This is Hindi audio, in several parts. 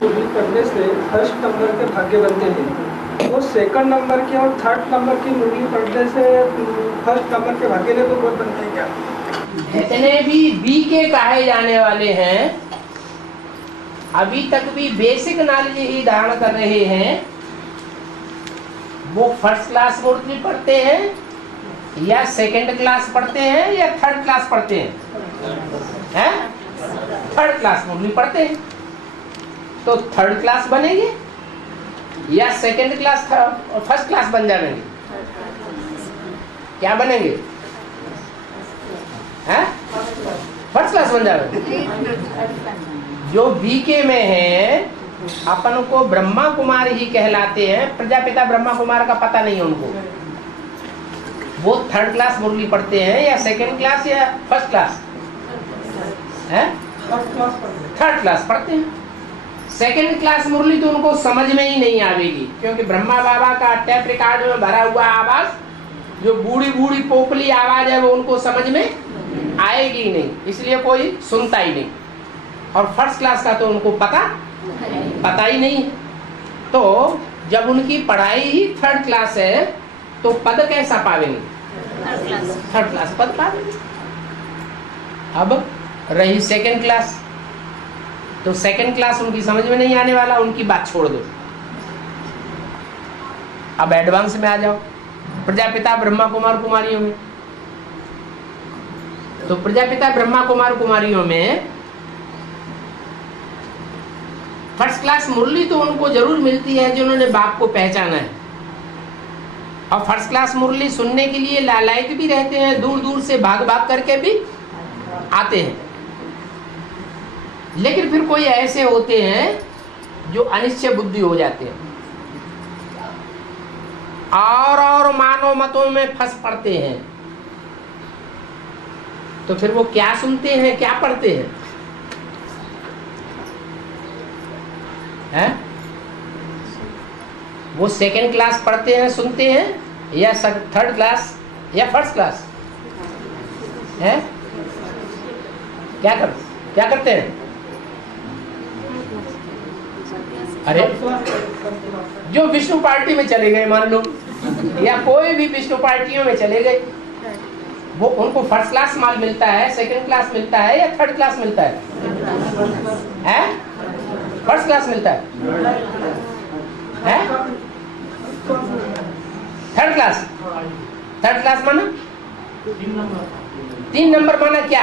मुरली पढ़ने से फर्स्ट नंबर के भाग्य बनते हैं। वो सेकंड नंबर की और थर्ड नंबर की मुरली पढ़ने से फर्स्ट नंबर के भाग्य ने तो बहुत बनते हैं क्या? जितने भी बी के कहे जाने वाले हैं अभी तक भी बेसिक नॉलेज ही धारण कर रहे हैं, वो फर्स्ट क्लास मुरली पढ़ते हैं या सेकंड क्लास पढ़ते हैं या थर्ड क्लास पढ़ते हैं? थर्ड क्लास मुरली पढ़ते हैं। तो थर्ड क्लास बनेंगे या सेकंड क्लास फर्स्ट क्लास बन जाएंगे? क्या बनेंगे? फर्स्ट क्लास बन जाएंगे। जो बीके में है अपन को ब्रह्मा कुमार ही कहलाते हैं, प्रजापिता ब्रह्मा कुमार का पता नहीं है उनको। वो थर्ड क्लास मुरली पढ़ते हैं या सेकंड क्लास या फर्स्ट क्लास? थर्ड क्लास पढ़ते हैं। सेकंड क्लास मुरली तो उनको समझ में ही नहीं आवेगी, क्योंकि ब्रह्मा बाबा का टेप रिकॉर्ड में भरा हुआ आवाज, जो बूढ़ी बूढ़ी पोपली आवाज है, वो उनको समझ में आएगी ही नहीं, इसलिए कोई सुनता ही नहीं। और फर्स्ट क्लास का तो उनको पता ही नहीं। तो जब उनकी पढ़ाई ही थर्ड क्लास है तो पद कैसा पावेंगे? थर्ड क्लास पद पावेंगे। अब रही सेकंड क्लास, तो सेकंड क्लास उनकी समझ में नहीं आने वाला, उनकी बात छोड़ दो। अब एडवांस में आ जाओ, प्रजापिता ब्रह्मा कुमार कुमारियों में। तो प्रजापिता ब्रह्मा कुमार कुमारियों में फर्स्ट क्लास मुरली तो उनको जरूर मिलती है जिन्होंने बाप को पहचाना है, और फर्स्ट क्लास मुरली सुनने के लिए लालायित भी रहते हैं, दूर दूर से भाग भाग करके भी आते हैं। लेकिन फिर कोई ऐसे होते हैं जो अनिश्चय बुद्धि हो जाते हैं और मानव मतों में फंस पड़ते हैं। तो फिर वो क्या सुनते हैं, क्या पढ़ते हैं? वो सेकंड क्लास पढ़ते हैं, सुनते हैं, या थर्ड क्लास या फर्स्ट क्लास है? क्या करते हैं? अरे जो विष्णु पार्टी में चले गए मान लो, या कोई भी विष्णु पार्टियों में चले गए, वो उनको फर्स्ट क्लास माल मिलता है, सेकंड क्लास मिलता है या थर्ड क्लास मिलता है? फर्स्ट क्लास मिलता है। थर्ड क्लास माना 3 नंबर माना क्या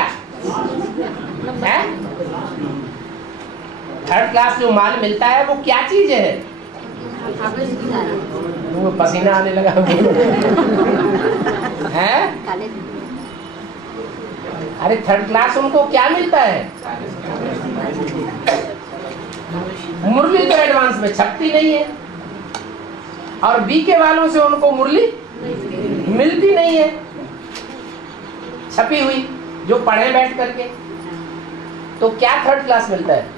है? थर्ड क्लास जो माल मिलता है वो क्या चीज है? वो पसीना आने लगा है? अरे थर्ड क्लास उनको क्या मिलता है? मुरली तो एडवांस में छपती नहीं है, और बीके वालों से उनको मुरली मिलती नहीं है छपी हुई, जो पढ़े बैठ करके। तो क्या थर्ड क्लास मिलता है?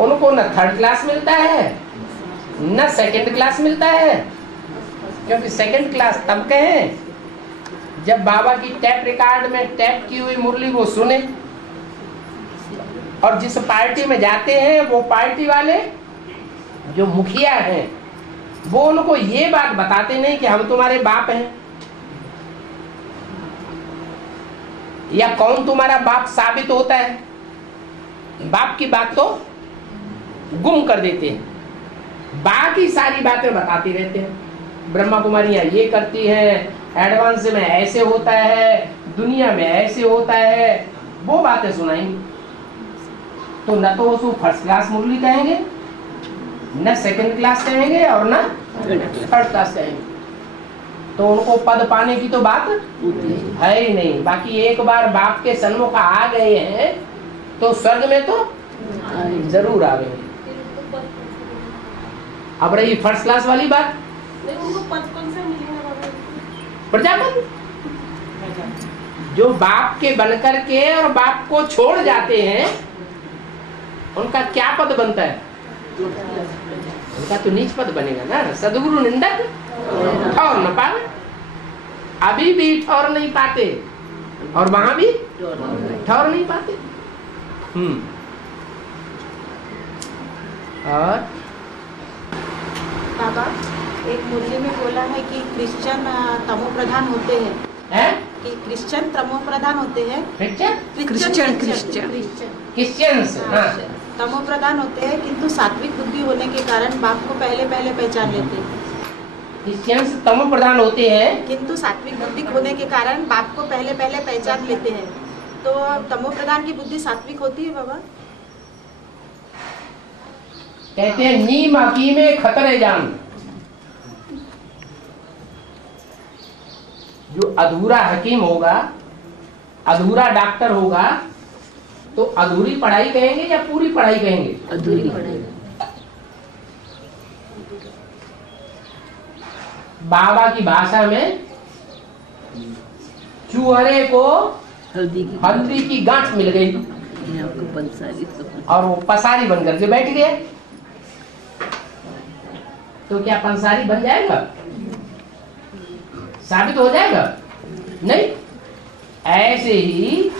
उनको न थर्ड क्लास मिलता है न सेकंड क्लास मिलता है, क्योंकि सेकंड क्लास तब कहें जब बाबा की टैप रिकॉर्ड में टैप की हुई मुरली वो सुने, और जिस पार्टी में जाते हैं वो पार्टी वाले जो मुखिया हैं वो उनको ये बात बताते नहीं कि हम तुम्हारे बाप हैं, या कौन तुम्हारा बाप साबित होता है। बाप की बात तो गुम कर देते हैं, बाकी सारी बातें बताती रहते हैं। ब्रह्मा कुमारियां ये करती हैं, एडवांस में ऐसे होता है, दुनिया में ऐसे होता है, वो बातें सुनाएंगे। तो न तो उसको फर्स्ट क्लास मुरली कहेंगे, न सेकंड क्लास कहेंगे, और न थर्ड क्लास कहेंगे। तो उनको पद पाने की तो बात है ही नहीं। बाकी एक बार बाप के सन्मुख आ गए हैं तो स्वर्ग में तो जरूर आ गए। अब रही फर्स्ट क्लास वाली बात, प्रजापति जो बाप के बनकर के और बाप को छोड़ जाते हैं, उनका क्या पद बनता है? उनका तो नीच पद बनेगा ना। सदगुरु निंदक ठौर न पावे, अभी भी ठौर नहीं पाते, और वहां भी ठहर नहीं पाते। और बाबा, एक मुरली में बोला है कि क्रिश्चियन तमो प्रधान होते हैं, है कि क्रिश्चियन तमो प्रधान होते हैं। क्रिश्चियंस तमो प्रधान होते हैं, किंतु सात्विक बुद्धि होने के कारण बाप को पहले पहले पहचान लेते हैं। क्रिश्चियंस तमो प्रधान होते हैं, किंतु सात्विक बुद्धि होने के कारण बाप को पहले पहले पहचान लेते हैं। तो तमो प्रधान की बुद्धि सात्विक होती है बाबा? कहते हैं नीम हकीमे खतरे जान। जो अधूरा हकीम होगा, अधूरा डॉक्टर होगा, तो अधूरी पढ़ाई कहेंगे या पूरी पढ़ाई कहेंगे? अधूरी पढ़ाई। बाबा की भाषा में चूहरे को हल्दी की गांठ मिल गई और वो पसारी बन करके बैठ गया। तो क्या पंसारी बन जाएगा? साबित हो जाएगा? नहीं। ऐसे ही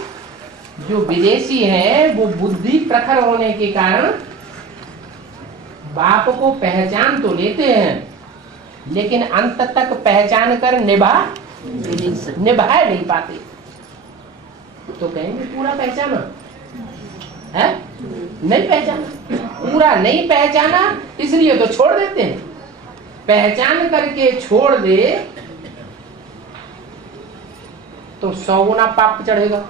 जो विदेशी हैं वो बुद्धि प्रखर होने के कारण बाप को पहचान तो लेते हैं, लेकिन अंत तक पहचान कर निभा नहीं पाते। तो कहेंगे पूरा पहचाना है? नहीं पहचाना, पूरा नहीं पहचाना, इसलिए तो छोड़ देते हैं। पहचान करके छोड़ दे तो 100 गुना पाप चढ़ेगा।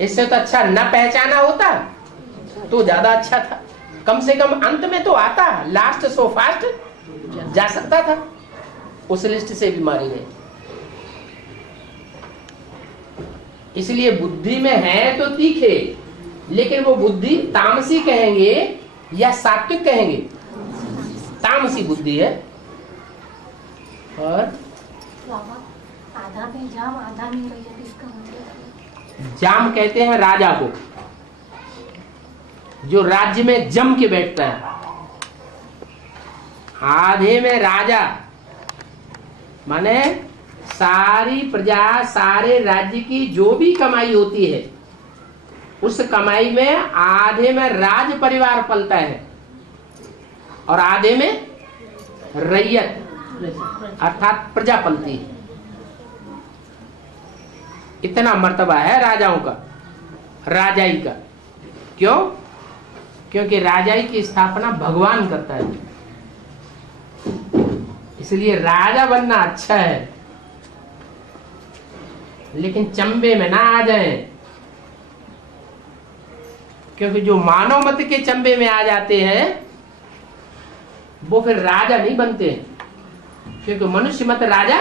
इससे तो अच्छा न पहचाना होता तो ज्यादा अच्छा था। कम से कम अंत में तो आता, लास्ट सो फास्ट जा सकता था। उस लिस्ट से भी मारे गए। इसलिए बुद्धि में है तो तीखे, लेकिन वो बुद्धि तामसी कहेंगे या सात्विक कहेंगे? तामसी बुद्धि है। और आधा में जाम आधा में रैयत, इसका मतलब जाम कहते हैं राजा को, जो राज्य में जम के बैठता है। आधे में राजा माने सारी प्रजा, सारे राज्य की जो भी कमाई होती है, उस कमाई में आधे में राज परिवार पलता है और आधे में रैयत अर्थात प्रजा पलती है। इतना मर्तबा है राजाओं का, राजाई का। क्यों? क्योंकि राजाई की स्थापना भगवान करता है। इसलिए राजा बनना अच्छा है, लेकिन चंबे में ना आ जाए, क्योंकि जो मानव मत के चंबे में आ जाते हैं वो फिर राजा नहीं बनते, क्योंकि मनुष्य मत राजा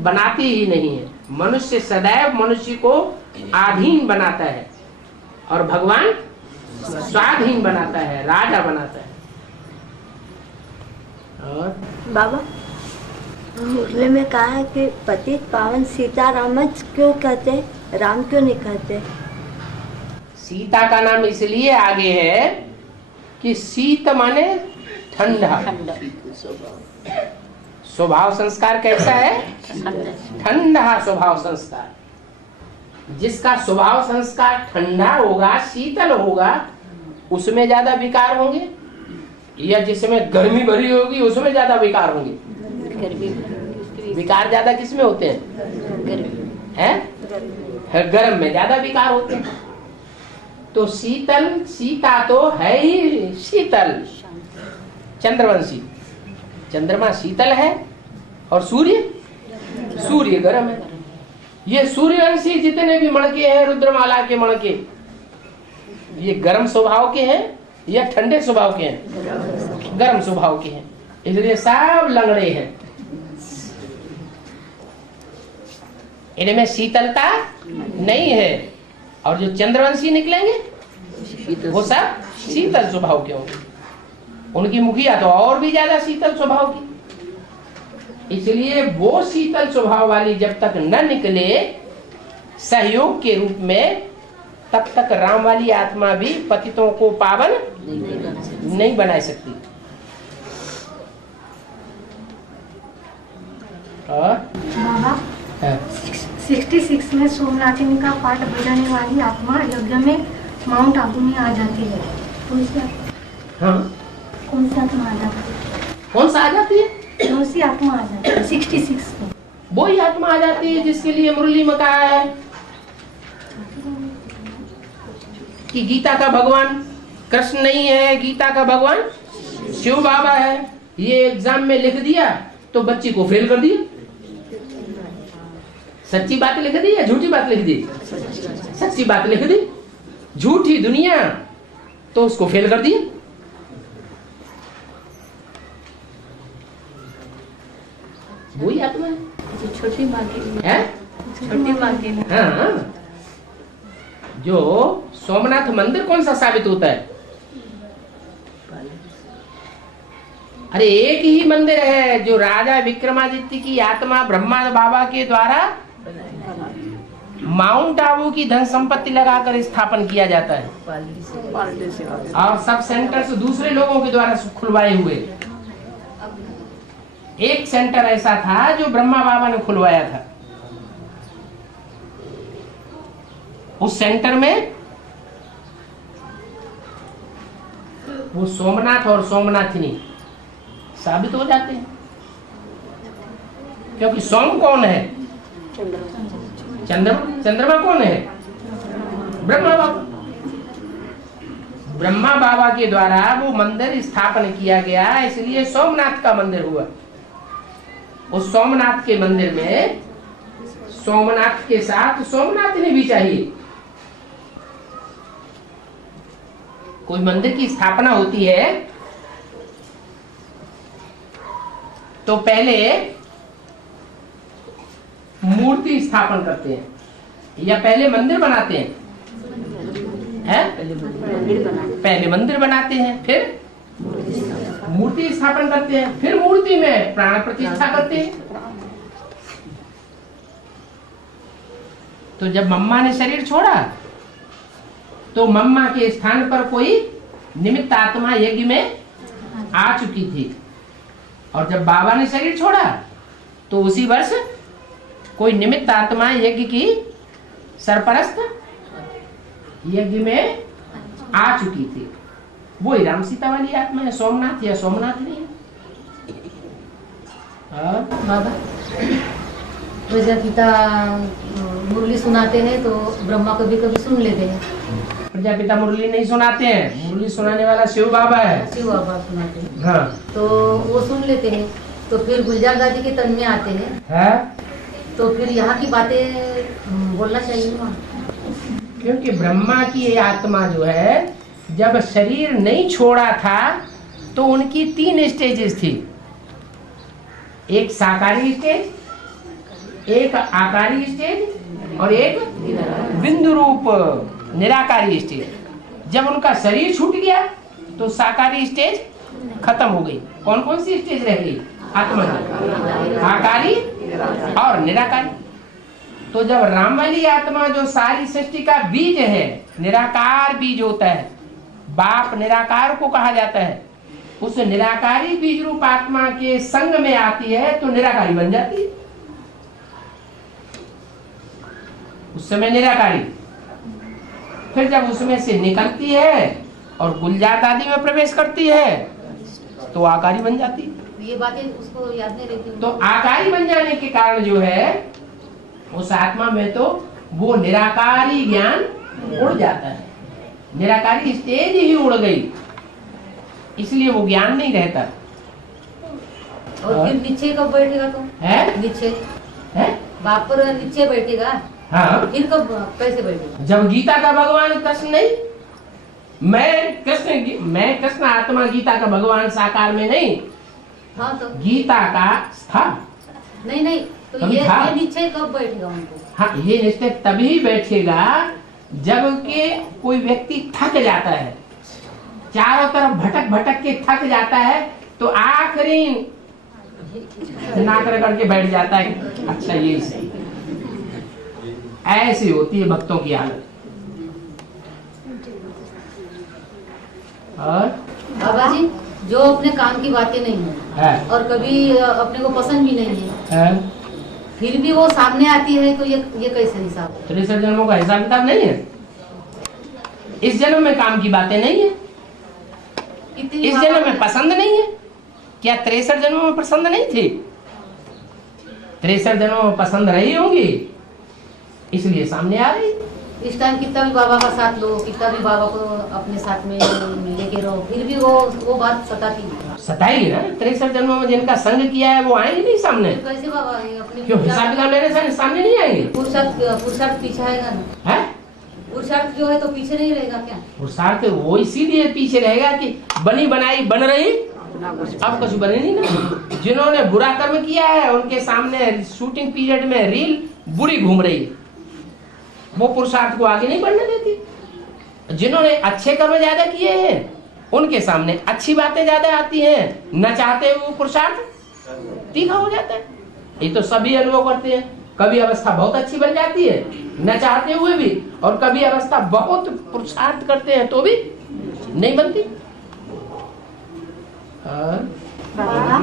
बनाती ही नहीं है। मनुष्य सदैव मनुष्य को आधीन बनाता है और भगवान स्वाधीन बनाता है, राजा बनाता है। और बाबा, मुरली में कहा है कि पतित पावन सीताराम क्यों कहते, राम क्यों नहीं कहते? सीता का नाम इसलिए आगे है कि शीत माने ठंडा। स्वभाव संस्कार कैसा है? ठंडा स्वभाव संस्कार। जिसका स्वभाव संस्कार ठंडा होगा, शीतल होगा, उसमें ज्यादा विकार होंगे, या जिसमें गर्मी भरी होगी उसमें ज्यादा विकार होंगे? विकार ज्यादा किसमें होते हैं? गर्म में ज्यादा विकार होते हैं। तो शीतल, सीता तो है ही शीतल, चंद्रवंशी। चंद्रमा शीतल है और सूर्य गर्म है। ये सूर्यवंशी जितने भी मणके हैं, रुद्रमाला के मणके, ये गर्म स्वभाव के हैं या ठंडे स्वभाव के हैं? गर्म स्वभाव के हैं। इसलिए सब लंगड़े हैं। इनमें शीतलता नहीं है। और जो चंद्रवंशी निकलेंगे वो सब शीतल स्वभाव के होंगे। उनकी मुखिया तो और भी ज्यादा शीतल स्वभाव की। इसलिए वो शीतल स्वभाव वाली जब तक न निकले सहयोग के रूप में, तब तक राम वाली आत्मा भी पतितों को पावन नहीं बना सकती। और बाबा, 66 में सोमनाथिनी का पाठ बजाने वाली आत्मा यज्ञ में माउंट आबू में आ जाती है। कौन सी हाँ, कौन सी आत्मा आ जाती है? कौन सा आ जाती है? कौन सी आत्मा आ जाती है 66 में? वही आत्मा आ जाती है जिसके लिए मुरली में कहा है कि गीता का भगवान कृष्ण नहीं है, गीता का भगवान शिव बाबा है। ये एग्जाम में लिख दिया तो बच्ची को फेल कर दिया। सच्ची बात लिख दी या झूठी बात लिख दी? सच्ची बात लिख दी, झूठी दुनिया तो उसको फेल कर दिया। वही आत्मा है। छोटी माँ के लिए है? छोटी माँ के लिए हाँ, जो सोमनाथ मंदिर कौन सा साबित होता है? अरे एक ही मंदिर है जो राजा विक्रमादित्य की आत्मा ब्रह्मा बाबा के द्वारा माउंट आबू की धन संपत्ति लगाकर स्थापन किया जाता है, और सब सेंटर्स दूसरे लोगों के द्वारा खुलवाए हुए। एक सेंटर ऐसा था जो ब्रह्मा बाबा ने खुलवाया था। उस सेंटर में वो सोमनाथ और सोमनाथिनी साबित हो जाते हैं, क्योंकि सोम कौन है? चंद्रमा कौन है? ब्रह्मा बाबा। ब्रह्मा बाबा के द्वारा वो मंदिर स्थापन किया गया, इसलिए सोमनाथ का मंदिर हुआ। उस सोमनाथ के मंदिर में सोमनाथ के साथ सोमनाथिनी भी चाहिए। कोई मंदिर की स्थापना होती है तो पहले मूर्ति स्थापन करते हैं या पहले मंदिर बनाते हैं? पहले मंदिर बनाते हैं, फिर मूर्ति स्थापन करते हैं, फिर मूर्ति में प्राण प्रतिष्ठा करते हैं। तो जब मम्मा ने शरीर छोड़ा तो मम्मा के स्थान पर कोई निमित्त आत्मा यज्ञ में आ चुकी थी, और जब बाबा ने शरीर छोड़ा तो उसी वर्ष कोई निमित्त आत्मा यज्ञ की सरपरस्त यज्ञ में आ चुकी थी। वो ही राम सीता वाली आत्मा है, सोमनाथ या सोमनाथ नहीं। बाबा प्रजापिता मुरली सुनाते हैं तो ब्रह्मा कभी कभी सुन लेते हैं। प्रजापिता मुरली नहीं सुनाते हैं, मुरली सुनाने वाला शिव बाबा है। शिव बाबा सुनाते हैं। हाँ, तो वो सुन लेते हैं, तो फिर गुलजार दादी के तन में आते हैं, है? तो फिर यहाँ की बातें बोलना चाहिए ना, क्योंकि ब्रह्मा की ये आत्मा जो है जब शरीर नहीं छोड़ा था तो उनकी 3 स्टेजेस थी। एक साकारी स्टेज, एक आकारी स्टेज और एक बिंदु रूप निराकारी स्टेज। जब उनका शरीर छूट गया तो साकारी स्टेज खत्म हो गई। कौन कौन सी स्टेज रह गई? आत्मा की, आकारी और निराकारी। तो जब राम वाली आत्मा जो सारी सृष्टि का बीज है, निराकार बीज होता है, बाप निराकार को कहा जाता है, उस निराकारी बीज रूप आत्मा के संग में आती है तो निराकारी बन जाती है। उस समय निराकारी, फिर जब उसमें से निकलती है और गुलजार दादी में प्रवेश करती है तो आकारी बन जाती है। ये बातें उसको याद नहीं रहती। तो आकारी बन जाने के कारण जो है उस आत्मा में तो वो निराकारी ज्ञान उड़ जाता है, निराकारी स्टेज ही उड़ गई, इसलिए वो ज्ञान नहीं रहता। और फिर नीचे कब बैठेगा तुम? है? नीचे है? बाप पर नीचे बैठेगा, हाँ, फिर कब कैसे बैठेगा? जब गीता का भगवान कृष्ण नहीं, मैं कृष्ण आत्मा गीता का भगवान साकार में नहीं। हाँ, तो गीता का था नहीं तो कभी ये था? नीचे कब बैठेगा उनको? हाँ, ये निश्चय तभी बैठेगा जब के कोई व्यक्ति थक जाता है, चारों तरफ भटक भटक के थक जाता है, तो आखिरी नाक रगड़ के बैठ जाता है। अच्छा, ये सही। ऐसी होती है भक्तों की हालत। और बाबा जी, जो अपने काम की बातें नहीं है है, और कभी अपने को पसंद भी नहीं है, फिर भी वो सामने आती है तो ये कैसे हिसाब है? 63 जन्मों का हिसाब किताब नहीं है। इस जन्म में काम की बातें नहीं है, कितनी इस जन्म में पसंद नहीं है। क्या 63 जन्मों में पसंद नहीं थी? 63 जन्मों में पसंद रही होंगी, इसलिए सामने आ रही। इस टाइम कितना भी बाबा का साथ लो, कितना भी बाबा को अपने साथ में लेके रहो, फिर भी वो बात सताती है। सताएगी ना। 63 जन्मों में जिनका संग किया है वो आएंगे नहीं सामने। तो कैसे बाबा अपने क्यों हिसाब किताब लेने से सामने नहीं आएंगे? पुरुषार्थ पीछे आएगा ना? है पुरुषार्थ जो है तो पीछे नहीं रहेगा क्या? पुरुषार्थ वो इसीलिए पीछे रहेगा कि बनी बनाई बन रही, अब कुछ बने नहीं ना। जिन्होंने बुरा कर्म किया है उनके सामने शूटिंग पीरियड में रील बुरी घूम रही है, वो पुरुषार्थ को आगे नहीं बढ़ने देती। जिन्होंने अच्छे कर्म ज्यादा किए हैं उनके सामने अच्छी बातें ज्यादा आती हैं, न चाहते हुए पुरुषार्थ तीखा हो जाता है। ये तो सभी अनुभव करते हैं। कभी अवस्था बहुत अच्छी बन जाती है न चाहते हुए भी, और कभी अवस्था बहुत पुरुषार्थ करते हैं तो भी नहीं बनती। बाबा,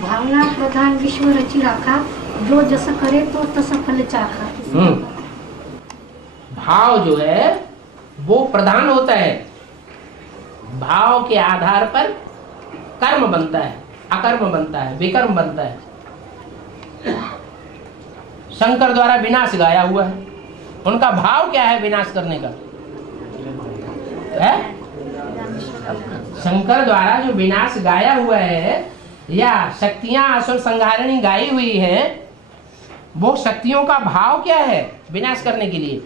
भावना प्रधान विश्व रची राखा, जो जसं करे तो तसं फल चाखा। भाव जो है वो प्रधान होता है। भाव के आधार पर कर्म बनता है, अकर्म बनता है, विकर्म बनता है। शंकर द्वारा विनाश गाया हुआ है, उनका भाव क्या है विनाश करने का? है शंकर द्वारा जो विनाश गाया हुआ है, या शक्तियां असुर संहारिणी गाई हुई हैं, वो शक्तियों का भाव क्या है विनाश करने के लिए?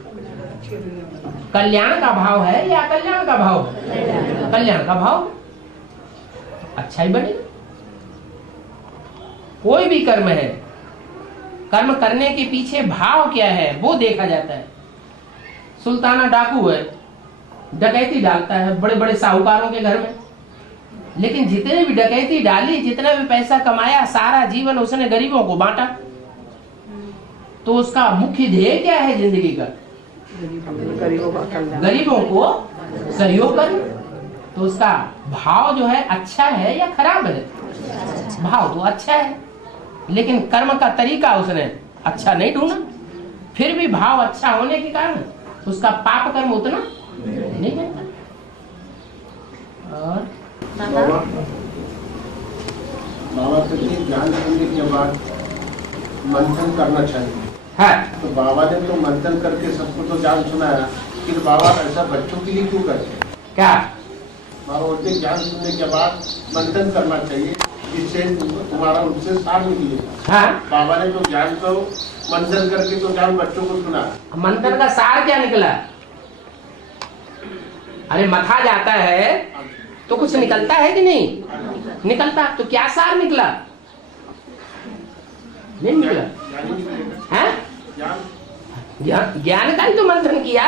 कल्याण का भाव है या कल्याण का भाव है? कल्याण का भाव। अच्छा ही बनेगा। कोई भी कर्म है, कर्म करने के पीछे भाव क्या है वो देखा जाता है। सुल्ताना डाकू है, डकैती डालता है बड़े बड़े साहूकारों के घर में, लेकिन जितने भी डकैती डाली, जितना भी पैसा कमाया, सारा जीवन उसने गरीबों को बांटा। तो उसका मुख्य ध्येय क्या है जिंदगी का? गरीबों को सहयोग कर। तो उसका भाव जो है अच्छा है या खराब है? भाव तो अच्छा है, लेकिन कर्म का तरीका उसने अच्छा नहीं ढूंढा। फिर भी भाव अच्छा होने के कारण उसका पाप कर्म उतना नहीं करता। और बाबा तो ज्ञान करने के बाद मंथन करना चाहिए है। तो बाबा ने तो मंथन करके सबको तो ज्ञान सुनाया, फिर बाबा ऐसा बच्चों के लिए क्यों करते हैं? क्या बाबा बोलते ज्ञान सुनने के बाद मंथन करना चाहिए, जिससे तुम्हारा उनसे सार निकलेगा। हाँ? बाबा ने तो ज्ञान को मंथन करके तो ज्ञान बच्चों को सुना। मंथन का सार क्या निकला? अरे मथा जाता है तो कुछ निकलता है कि नहीं निकलता? तो क्या सार निकला? नहीं निकला। हैं? ज्ञान का ही तो मंथन किया,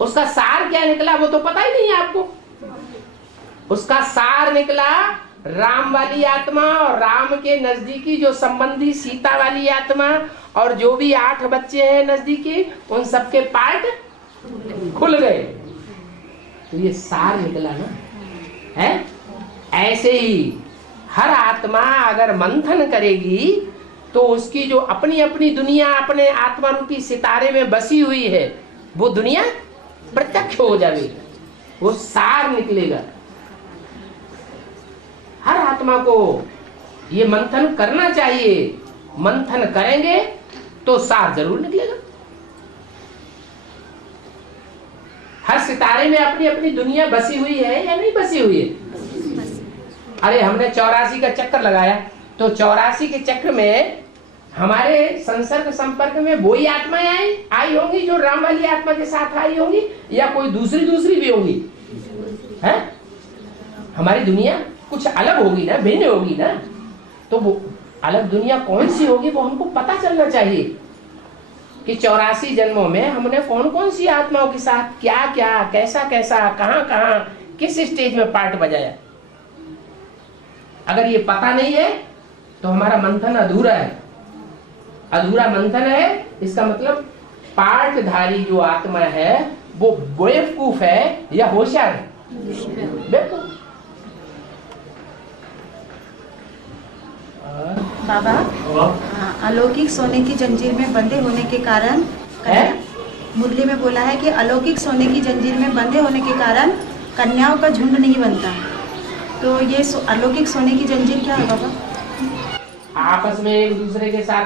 उसका सार क्या निकला वो तो पता ही नहीं है आपको। उसका सार निकला राम वाली आत्मा और राम के नजदीकी जो संबंधी सीता वाली आत्मा, और जो भी 8 बच्चे हैं नजदीकी, उन सबके पार्ट खुल गए। तो ये सार निकला ना, है? ऐसे ही हर आत्मा अगर मंथन करेगी तो उसकी जो अपनी अपनी दुनिया, अपने आत्मा रूपी सितारे में बसी हुई है, वो दुनिया प्रत्यक्ष हो जाएगी, वो सार निकलेगा। हर आत्मा को ये मंथन करना चाहिए। मंथन करेंगे तो सार जरूर निकलेगा। हर सितारे में अपनी अपनी दुनिया बसी हुई है या नहीं बसी हुई है? अरे हमने 84 का चक्कर लगाया, तो 84 के चक्र में हमारे संसर्ग संपर्क में वही आत्माएं आई होंगी जो राम वाली आत्मा के साथ आई होंगी, या कोई दूसरी भी होंगी? है? हमारी दुनिया कुछ अलग होगी ना, भिन्न होगी ना। तो वो अलग दुनिया कौन सी होगी वो हमको पता चलना चाहिए कि 84 जन्मों में हमने कौन सी आत्माओं के साथ क्या क्या, कैसा कैसा, कहां कहां, किस स्टेज में पार्ट बजाया। अगर ये पता नहीं है तो हमारा मंथन अधूरा है। अधूरा मंथन है, इसका मतलब पार्टधारी जो आत्मा है वो बेवकूफ है या होशियार है? बेवकूफ। बाबा, अलौकिक सोने की जंजीर में बंधे होने के कारण है? मुरली में बोला है कि अलौकिक सोने की जंजीर में बंधे होने के कारण कन्याओं का झुंड नहीं बनता। तो ये अलौकिक सोने की जंजीर क्या है बाबा? आपस में एक दूसरे के साथ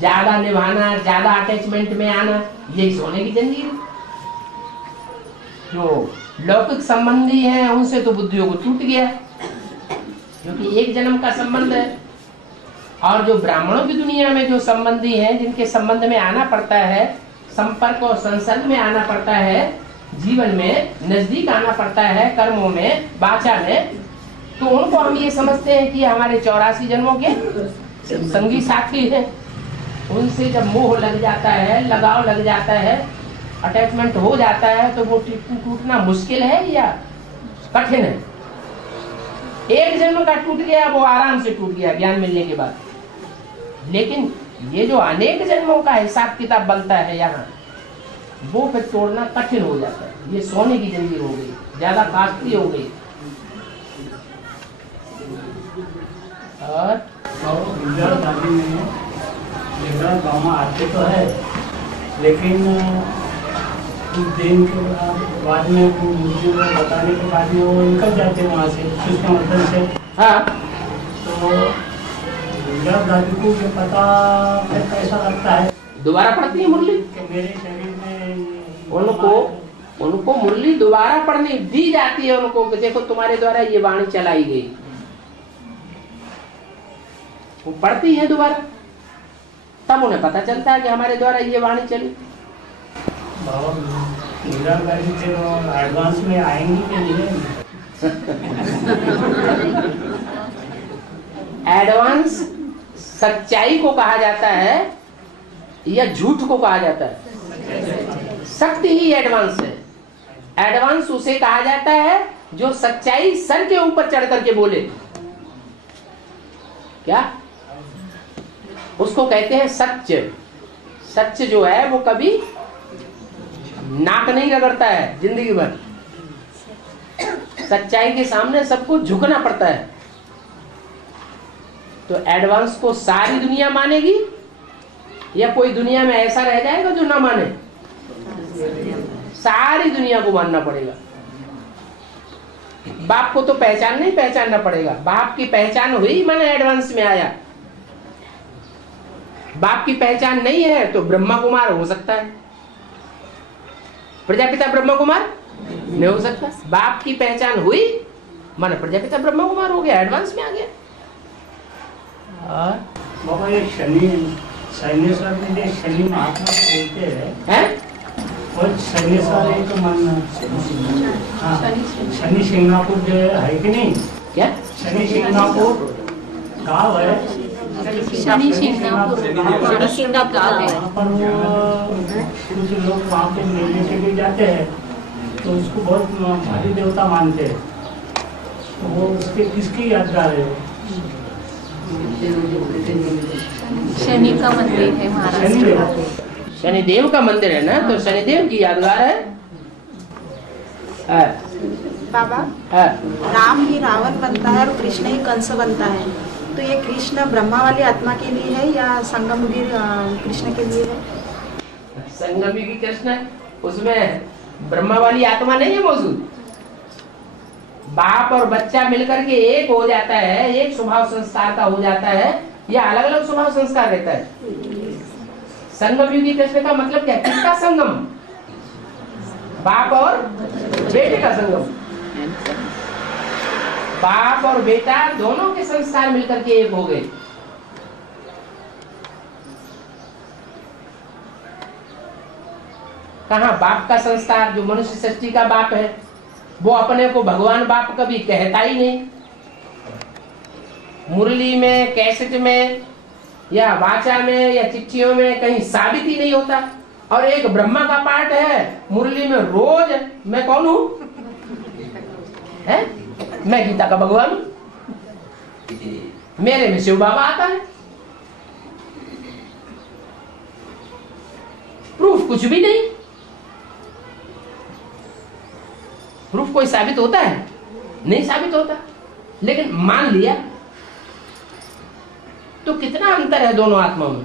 ज्यादा निभाना, ज्यादा अटैचमेंट में आना, यही सोने की जंजीर है। जो लौकिक संबंधी हैं उनसे तो बुद्धियों को टूट गया, क्योंकि एक जन्म का संबंध है। और जो ब्राह्मणों की दुनिया में जो संबंधी हैं, जिनके संबंध में आना पड़ता है, संपर्क और संसर्ग में आना पड़ता है, जीवन में नजदीक आना पड़ता है, कर्मों में, वाचा में, तो उनको हम ये समझते हैं कि हमारे 84 जन्मों के संगी साथी हैं। उनसे जब मोह लग जाता है, लगाव लग जाता है, अटैचमेंट हो जाता है, तो वो टूटना मुश्किल है या कठिन है? एक जन्म का टूट गया, वो आराम से टूट गया ज्ञान मिलने के बाद। लेकिन ये जो अनेक जन्मों का हिसाब किताब बनता है यहाँ, वो फिर तोड़ना कठिन हो जाता है। ये सोने की जंजीर हो गई, ज्यादा कास्टली हो गई। और दादी में गाँव में आते तो है, लेकिन कुछ दिन के बाद में मुझे बताने के बाद में वो निकल जाते हैं वहाँ से, उसके मतलब से। हाँ, तो गुजरात दादी को ये पता फिर कैसा लगता है? दोबारा पढ़ती है मुरली कि मेरे शरीर में उनको मुरली दोबारा पढ़ने दी जाती है उनको, देखो तुम्हारे द्वारा ये वाणी चलाई गई। वो पढ़ती है दोबारा, तब उन्हें पता चलता है कि हमारे द्वारा ये वाणी चली। बाबा गुजरात दादी फिर एडवांस में आएंगी कि नहीं? एडवांस सच्चाई को कहा जाता है या झूठ को कहा जाता है? शक्ति ही एडवांस है। एडवांस उसे कहा जाता है जो सच्चाई सर के ऊपर चढ़ करके बोले। क्या उसको कहते हैं? सत्य। सत्य जो है वो कभी नाक नहीं रगड़ता है जिंदगी भर। सच्चाई के सामने सबको झुकना पड़ता है। तो एडवांस को सारी दुनिया मानेगी या कोई दुनिया में ऐसा रह जाएगा जो ना माने? सारी दुनिया को मानना पड़ेगा। बाप को तो पहचानना पड़ेगा। बाप की पहचान हुई मैंने एडवांस में आया। बाप की पहचान नहीं है तो ब्रह्मा कुमार हो सकता है, प्रजापिता ब्रह्मा कुमार नहीं हो सकता। बाप की पहचान हुई माने प्रजापिता ब्रह्मा कुमार हो गया, एडवांस में आ गया। बाबा ये शनि महात्मा बोलते हैं, और शनि सर एक शनि सिंगापुर जो है कि नहीं? क्या शनि सिंगापुर गाँव है? शनि सिंगापुर गाँव है। वहाँ पर वो कुछ लोग वहाँ पे मेले के लिए जाते हैं, तो उसको बहुत भारी देवता मानते हैं। तो वो उसके किसकी यादगार है? शनि का मंदिर है महाराष्ट्र। शनिदेव का मंदिर है ना, तो शनिदेव की यादगार है। बाबा राम ही रावण बनता है और कृष्ण ही कंस बनता है, तो ये कृष्ण ब्रह्मा वाली आत्मा के लिए है या संगमगी कृष्ण के लिए है? संगमी की कृष्ण है, उसमें ब्रह्मा वाली आत्मा नहीं है मौजूद। बाप और बच्चा मिलकर के एक हो जाता है, एक स्वभाव संस्कार का हो जाता है, या अलग अलग स्वभाव संस्कार रहता है। संगम युगी कृष्ण का मतलब क्या? किसका संगम? बाप और बेटे का संगम। बाप और बेटा दोनों के संस्कार मिलकर के एक हो गए। कहाँ बाप का संस्कार, जो मनुष्य सृष्टि का बाप है, वो अपने को भगवान बाप कभी कहता ही नहीं। मुरली में, कैसेट में, या वाचा में, या चिट्ठियों में कहीं साबित ही नहीं होता। और एक ब्रह्मा का पाठ है मुरली में, रोज मैं कौन हूं? है? मैं गीता का भगवान हूं, मेरे में शिव बाबा आता है। प्रूफ कुछ भी नहीं। प्रूफ कोई साबित होता है? नहीं साबित होता, लेकिन मान लिया। तो कितना अंतर है दोनों आत्माओं में।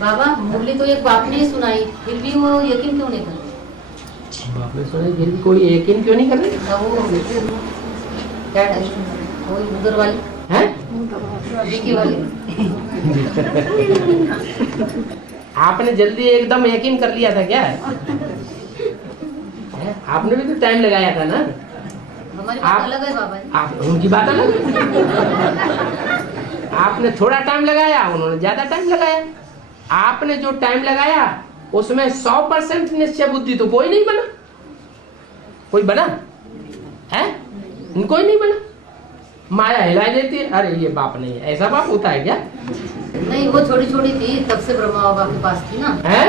बाबा मुरली तो एक बाप ने ही सुनाई, फिर भी वो यकीन क्यों नहीं कर रहे? बाप ने सुनाई फिर भी कोई यकीन क्यों नहीं कर रहे? वो क्या है वो उधर वाली हैं? विकी वाली। आपने जल्दी एकदम यकीन कर लिया था क्या? आपने भी तो टाइम लगाया था ना। हमारी बात अलग है बाबा जी। आप उनकी बात अलग है। आपने थोड़ा टाइम लगाया, उन्होंने ज्यादा टाइम लगाया। आपने जो टाइम लगाया उसमें 100% निश्चय बुद्धि तो कोई नहीं बना। कोई बना है? कोई नहीं बना। माया हिला देती है, अरे ये बाप नहीं है। ऐसा बाप होता है क्या? नहीं, वो छोटी छोटी थी तब से ब्रह्मा बाबा के पास थी ना। है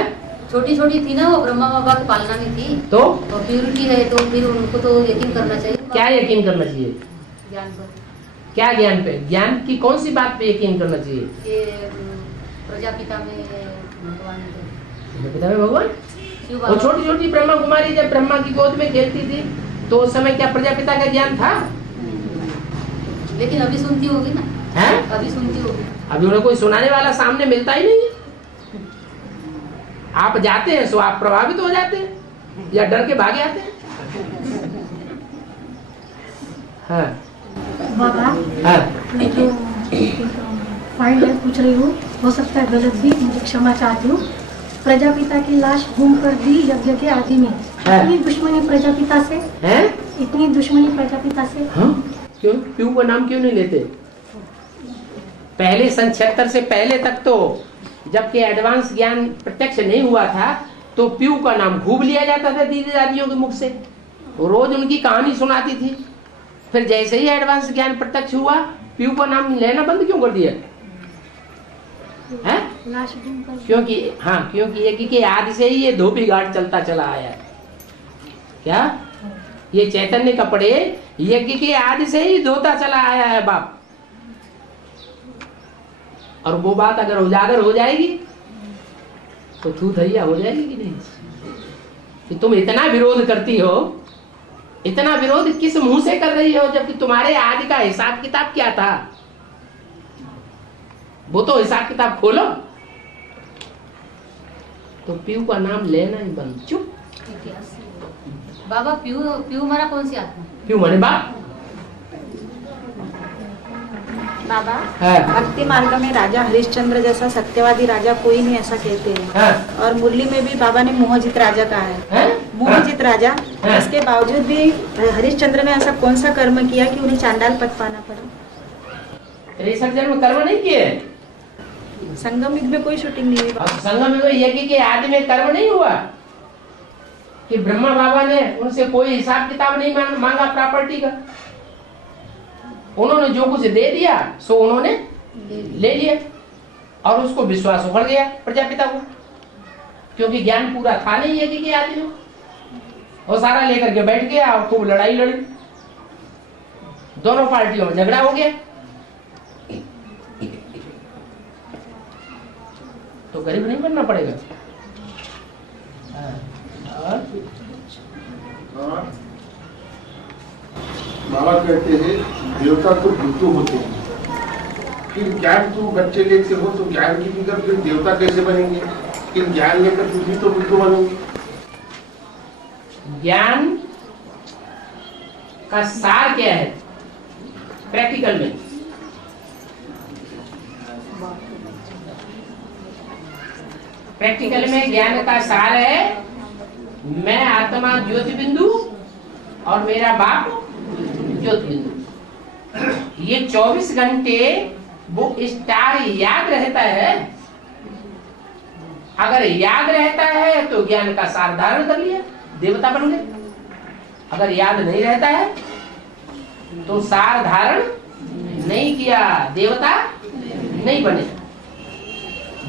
छोटी छोटी थी ना वो, ब्रह्मा बाबा की पालना में थी। तो प्योरिटी है तो फिर उनको तो यकीन करना चाहिए। क्या यकीन करना चाहिए? ज्ञान पर। क्या ज्ञान पे? ज्ञान की कौन सी बात पे यकीन करना चाहिए? कि प्रजापिता में भगवान है। प्रजापिता में भगवान? शिव वो बाबा। छोटी छोटी ब्रह्मा कुमारी जब ब्रह्मा की गोद में खेलती थी तो उस समय क्या प्रजापिता का ज्ञान था? लेकिन अभी सुनती होगी ना। है? अभी सुनती होगी। अभी उन्हें कोई सुनाने वाला सामने मिलता ही नहीं है। आप जाते हैं सो आप प्रभावित हो जाते हैं या डर के भागे आते हैं। हाँ। बाबा हाँ। मैं जो पॉइंट है पूछ रही हूँ, हो सकता है गलत भी, मुझे क्षमा चाहती हूँ। प्रजापिता की लाश घूम कर दी यज्ञ के आदि में, इतनी दुश्मनी प्रजापिता से है? इतनी दुश्मनी प्रजापिता से। हाँ? क्यों? प्यू का नाम क्यों नहीं लेते? पहले सन 76 से पहले तक तो जबकि एडवांस ज्ञान प्रत्यक्ष नहीं हुआ था तो प्यू का नाम खूब लिया जाता था दीदी दादियों के मुख से। रोज उनकी कहानी सुनाती थी। फिर जैसे ही एडवांस ज्ञान प्रत्यक्ष हुआ प्यू का नाम लेना बंद क्यों कर दिया? है? लाश घूम कर। क्योंकि ये कि आदि से ही ये धोबी घाट चलता चला आया है। क्या ये चैतन्य कपड़े यज्ञ के आदि से ही धोता चला आया है बाप। और वो बात अगर उजागर हो जाएगी तो थू थैया हो जाएगी कि नहीं? कि तुम इतना विरोध करती हो, इतना विरोध किस मुंह से कर रही हो जबकि तुम्हारे आदि का हिसाब किताब क्या था? वो तो हिसाब किताब खोलो। तो प्यू का नाम लेना ही बंद। चुप। बाबा प्यू हमारा कौन सी आत्मा? प्यू माने बाप। बाबा है। भक्ति मार्ग में राजा हरिश्चंद्र जैसा सत्यवादी राजा कोई नहीं, ऐसा कहते हैं। है। और मुरली में भी बाबा ने मोहजित राजा कहा है। मोहजित राजा, है। इसके बावजूद भी हरिश्चंद्र ने ऐसा कौन सा कर्म किया कि उन्हें चांडाल पद पाना पड़ा? इस जन्म कर्म नहीं किए। संगम युग में कोई शूटिंग नहीं हुई। संगम में कोई यज्ञ के आदि में कर्म नहीं हुआ कि ब्रह्मा बाबा ने उनसे कोई हिसाब किताब नहीं मांगा प्रॉपर्टी का। उन्होंने जो कुछ दे दिया सो उन्होंने ले लिया और उसको विश्वास उखड़ गया प्रजापिता को, क्योंकि ज्ञान पूरा था नहीं यज्ञ के आदि में। वो सारा लेकर के बैठ गया और खूब लड़ाई लड़ी, दोनों पार्टियों में झगड़ा हो गया। तो गरीब नहीं बनना पड़ेगा। बाबा कहते हैं देवता तो बुद्धू होते हैं, फिर ज्ञान तू बच्चे लेते हो तो ज्ञान की फिकर फिर देवता कैसे बनेंगे? फिर ज्ञान लेकर तुम भी तो बुद्धू बनोगे। ज्ञान का सार क्या है प्रैक्टिकल में? प्रैक्टिकल में ज्ञान का सार है मैं आत्मा ज्योति बिंदु और मेरा बाप ज्योति बिंदु। ये 24 घंटे वो स्टार याद रहता है। अगर याद रहता है तो ज्ञान का सार धारण कर लिया, देवता बन गए। अगर याद नहीं रहता है तो सार धारण नहीं किया, देवता नहीं बने।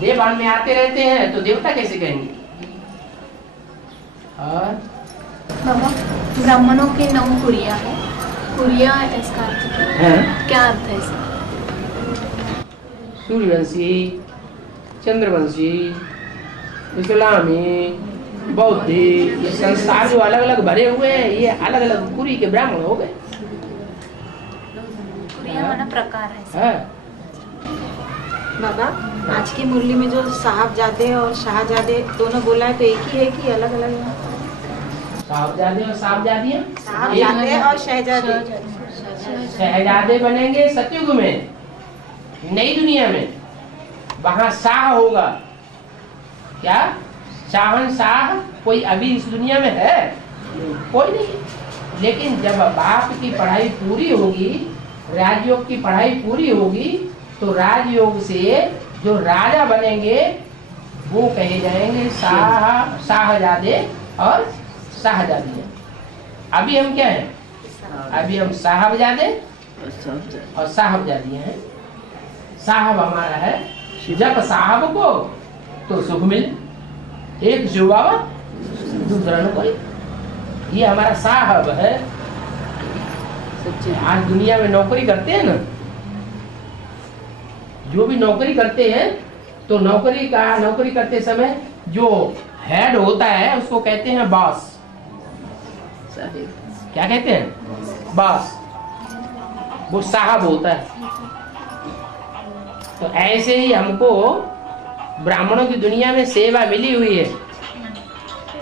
देवान में आते रहते हैं तो देवता कैसे कहेंगे? और बाबा ब्राह्मणों के 9 कुरिया है, कुरिया इसका अर्थ है? क्या अर्थ है इसका? सूर्यवंशी, चंद्रवंशी, इस्लामी, बौद्ध ये संस्कार जो अलग अलग भरे हुए हैं, ये अलग अलग पुरी के ब्राह्मण हो गए। कुरिया माना प्रकार है। हाँ। बाबा, आज की मुरली में जो साहबजादे और शाहजादे दोनों बोला है, तो एक ही है कि अलग अलग है? साहबजादे और साहबजादियाँ, साहबजादे और शहजादे। शहजादे बनेंगे सतयुग में, नई दुनिया में, वहां शाह होगा। क्या शाहनशाह कोई अभी इस दुनिया में है? कोई नहीं। लेकिन जब बाप की पढ़ाई पूरी होगी, राजयोग की पढ़ाई पूरी होगी, तो राजयोग से जो राजा बनेंगे वो कहे जाएंगे शाहजादे और शाहजादियाँ। अभी हम क्या हैं? अभी हम साहबजादे और साहबजादियाँ हैं। साहब हमारा है, जब साहब को तो सुख मिले, एक जुबावा दूसरा न कोई, ये हमारा साहब है। आज दुनिया में नौकरी करते हैं ना, जो भी नौकरी करते हैं, तो नौकरी करते समय जो हेड होता है उसको कहते हैं बॉस। क्या कहते हैं? बॉस। वो साहब होता है। तो ऐसे ही हमको ब्राह्मणों की दुनिया में सेवा मिली हुई है।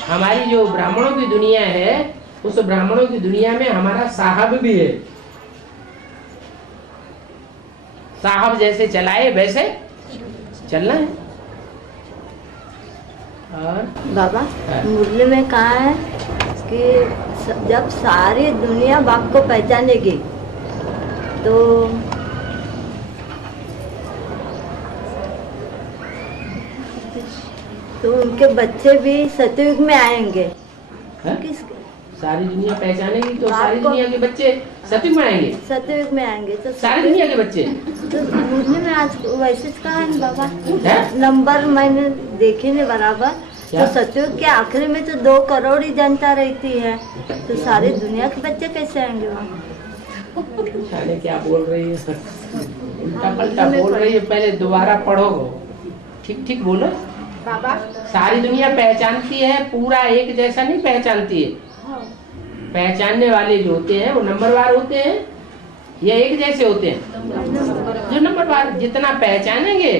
हमारी जो ब्राह्मणों की दुनिया है, उस ब्राह्मणों की दुनिया में हमारा साहब भी है। साहब जैसे चलाए वैसे चलना है। और बाबा, मुरली में कहा है कि जब सारी दुनिया बाप को पहचानेगी तो उनके बच्चे भी सतयुग में आएंगे। सारी दुनिया पहचानेगी तो सारी दुनिया के बच्चे सतयुग में आएंगे। सतयुग में आएंगे तो सारी दुनिया के बच्चे। तो मुरली में आज वैसे कहा है बाबा, नंबर मैंने देखे नहीं बराबर। तो सतयुग के आखिरी में तो 2 करोड़ ही जनता रहती है, तो सारी दुनिया के बच्चे कैसे आएंगे वहाँ? क्या बोल रही है? उल्टा पलटा बोल रही है। पहले दोबारा पढ़ो, ठीक ठीक बोलो। बाबा, सारी दुनिया पहचानती है, पूरा एक जैसा नहीं पहचानती है। पहचानने वाले जो होते हैं वो नंबरवार होते हैं या एक जैसे होते हैं? जो नंबरवार जितना पहचानेंगे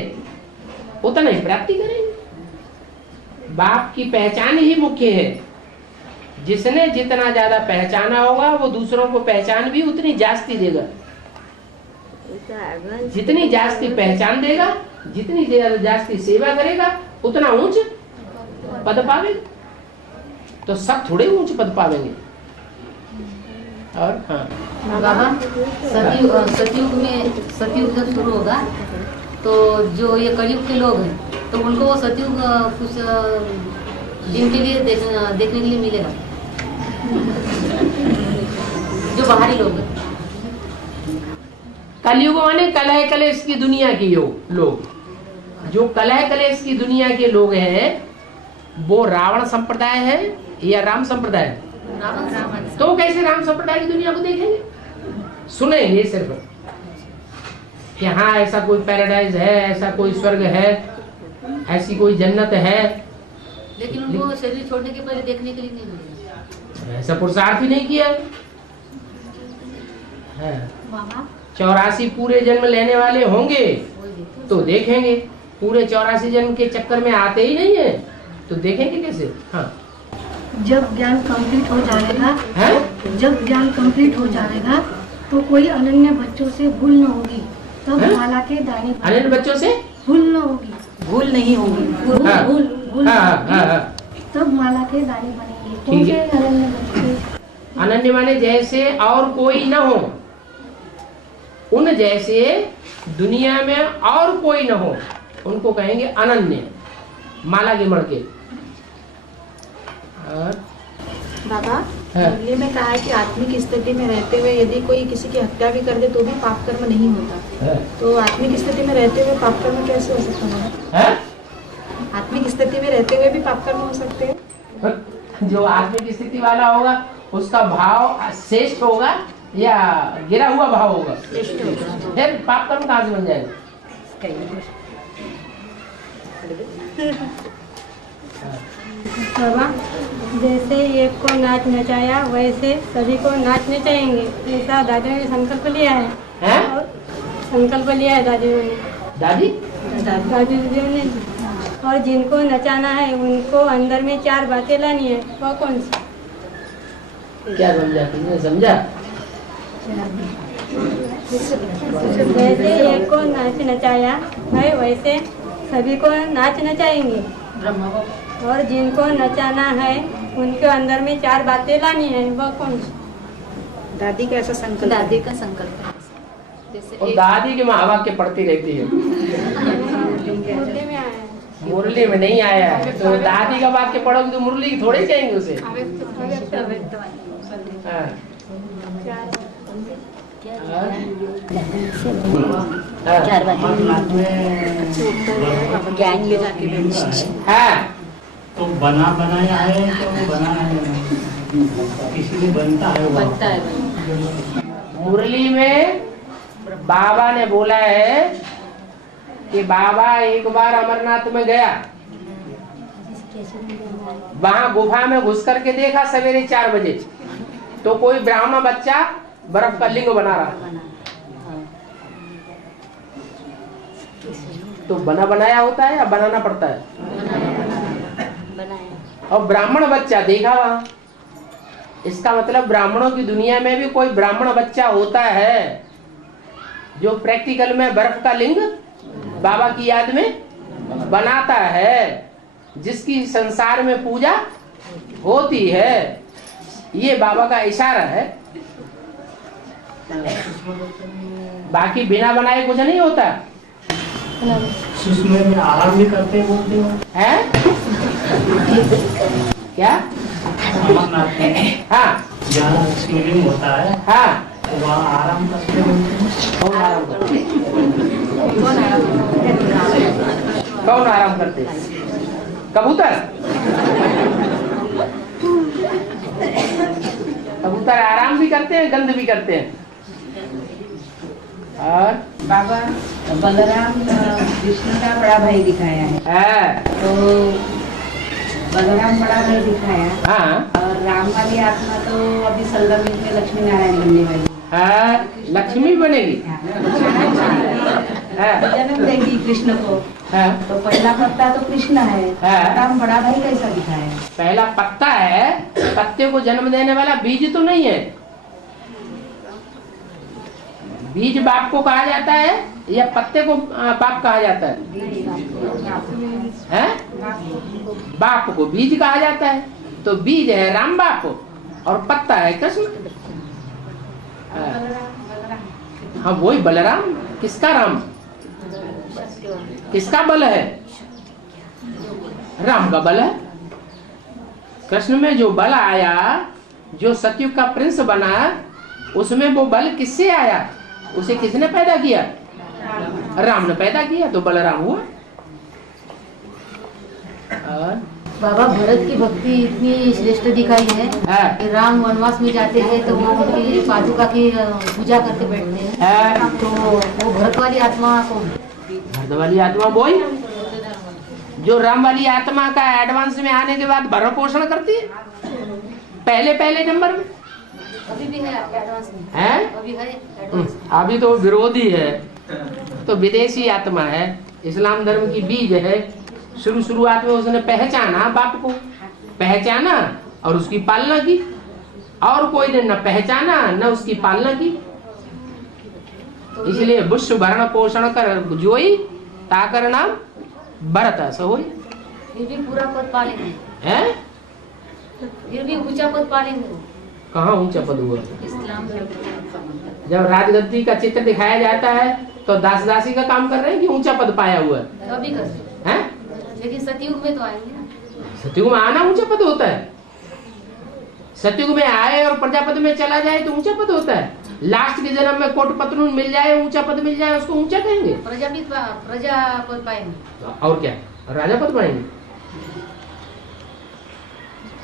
उतना ही प्राप्ति करेंगे। बाप की पहचान ही मुख्य है। जिसने जितना ज्यादा पहचाना होगा वो दूसरों को पहचान भी उतनी जास्ती देगा। जितनी जास्ती पहचान देगा, जितनी जास्ती सेवा करेगा, उतना ऊंच पद पावेगा। तो सब थोड़े ऊंच पद पावेंगे। और हाँ बाबा, सतयुग जब शुरू होगा तो जो ये कलयुग के लोग हैं, तो उनको वो सतयुग कुछ दिन के लिए देखने के लिए मिलेगा। जो बाहरी लोग हैं, कलयुग माने कलह कलेश की दुनिया के लोग, जो कलह कलेश की दुनिया के लोग हैं, वो रावण संप्रदाय है या राम संप्रदाय है? तो कैसे राम संप्रदाय की दुनिया को देखेंगे? सुनेंगे सिर्फ कि हाँ ऐसा कोई पैराडाइज है, ऐसा कोई स्वर्ग है, ऐसी कोई जन्नत है, लेकिन उनको शरीर छोड़ने के पहले देखने के लिए नहीं मिलेगा। ऐसा पुरुषार्थ ही नहीं किया है। 84 पूरे जन्म लेने वाले होंगे तो देखेंगे। पूरे 84 जन्म के चक्कर में आते ही नहीं है तो देखेंगे कैसे? हाँ, जब ज्ञान कंप्लीट हो जाएगा है? जब ज्ञान कंप्लीट हो जाएगा तो कोई अनन्य बच्चों से भूल न होगी, तब माला के दाने अनन्य बच्चों से भूल न होगी, भूल नहीं होगी, भूल हाँ, तब माला के दाने बनेंगे। ठीक है। अनन्य बच्चे, अनन्य माने जैसे और कोई न हो, उन जैसे दुनिया में और कोई न हो, उनको कहेंगे अनन्य, माला के मड़के। और बाबा, मुरली में कहा है कि आत्मिक स्थिति में रहते हुए यदि कोई किसी की हत्या भी कर दे तो भी पाप कर्म नहीं होता। तो आत्मिक स्थिति में रहते हुए पाप कर्म कैसे हो सकता है? आत्मिक स्थिति में रहते हुए भी पाप कर्म हो सकते हैं? जो आत्मिक स्थिति वाला होगा उसका भाव श्रेष्ठ होगा या गिरा हुआ भाव होगा? फिर पाप कर्म कहाँ से बन जाएगा? बाबा जैसे एक को नाच नचाया वैसे सभी को नाच नचाएंगे, ऐसा दादी ने संकल्प लिया है। और संकल्प लिया है दादी ने। दादी दादी ने और जिनको नचाना है उनको अंदर में 4 बातें लानी है, वो कौन सी? क्या समझा तुमने? समझा? जैसे एक को नाच नचाया है वैसे सभी को नाच नचाएंगे, और जिनको नचाना है उनके अंदर में 4 बातें लानी है, वो कौन सी? दादी का ऐसा संकल्प। दादी का संकल्प है। जैसे और दादी के महावाक्य पढ़ती रहती है। मुरली में आया है। मुरली में नहीं आया है, तो दादी का वाक्य पढ़ोगे तो मुरली की थोड़ी कहेंगे उसे। हाँ। ज्ञान ले जाके हाँ। तो बना बनाया है तो बना है, किसी ने बनता है वो। बनता है। मुरली में बाबा ने बोला है कि बाबा एक बार अमरनाथ में गया, वहां गुफा में घुस करके देखा सवेरे 4 बजे तो कोई ब्राह्मण बच्चा बर्फ का लिंग बना रहा। तो बना बनाया होता है या बनाना पड़ता है? और ब्राह्मण बच्चा देखा वहां, इसका मतलब ब्राह्मणों की दुनिया में भी कोई ब्राह्मण बच्चा होता है जो प्रैक्टिकल में बर्फ का लिंग बाबा की याद में बनाता है, जिसकी संसार में पूजा होती है। ये बाबा का इशारा है। बाकी बिना बनाए कुछ नहीं होता सुषमा में आराम भी करते बोलते हो है क्या? अमरनाथ में हाँ, जहाँ शिवलिंग होता है हाँ, तो वहाँ आराम करते बोलते हैं। कौन आराम करते? कौन आराम करते? कबूतर? कबूतर आराम भी करते हैं, गंध भी करते हैं। और बाबा बलराम विष्णु का बड़ा भाई दिखाया है। तो बलराम बड़ा भाई दिखाया। हाँ। और राम वाली आत्मा तो अभी संगम में लक्ष्मी नारायण बनने वाली है। लक्ष्मी बनेगी। जन्म देगी कृष्ण को। तो पहला पत्ता तो कृष्ण है। राम बड़ा भाई कैसा दिखाया है? पहला पत्ता है, पत्ते को जन्म देने वाला बीज तो नहीं है। बीज बाप को कहा जाता है या पत्ते को बाप कहा जाता है? बाप को बीज कहा जाता है। तो बीज है राम बाप और पत्ता है कृष्ण। हाँ, वही बलराम। किसका राम? किसका बल है? राम का बल है। कृष्ण में जो बल आया, जो सतयुग का प्रिंस बना, उसमें वो बल किससे आया? उसे किसने पैदा किया? राम ने पैदा किया, तो बलराम हुआ। बाबा भरत की भक्ति इतनी श्रेष्ठ दिखाई है कि राम वनवास में जाते हैं तो वो उनकी पादुका की पूजा करके बैठते हैं। तो वो भरत वाली आत्मा को, भरत वाली आत्मा वही जो राम वाली आत्मा का एडवांस में आने के बाद भरण पोषण करती है पहले नंबर में। अभी भी है एडवांस में है? अभी है एडवांस। अभी तो विरोधी है, तो विदेशी आत्मा है, इस्लाम धर्म की बीज है। शुरुआत में उसने पहचाना, बाप को पहचाना और उसकी पालना की, और कोई ने न पहचाना न उसकी पालना की। इसलिए विश्व भरण पोषण कर जोई ताकर नाम भरत सोई। फिर भी पूरा पद पालेंगे हैं? फिर भी ऊंचा पद पालेंगे। कहाँ ऊंचा पद हुआ? इस्लाम जब राजगद्दी का चित्र दिखाया जाता है तो दास दासी का काम कर रहे हैं कि ऊंचा पद पाया हुआ है? अभी कर हैं? लेकिन सतयुग में तो आएंगे ना। सतयुग में आना ऊंचा पद होता है। सतयुग में आए और प्रजापति में चला जाए तो ऊंचा पद होता है। लास्ट के जन्म में कोट पतलून मिल जाए, ऊंचा पद मिल जाए, उसको ऊंचा कहेंगे। प्रजा पद पाएंगे। और क्या? राजा पद पाएंगे।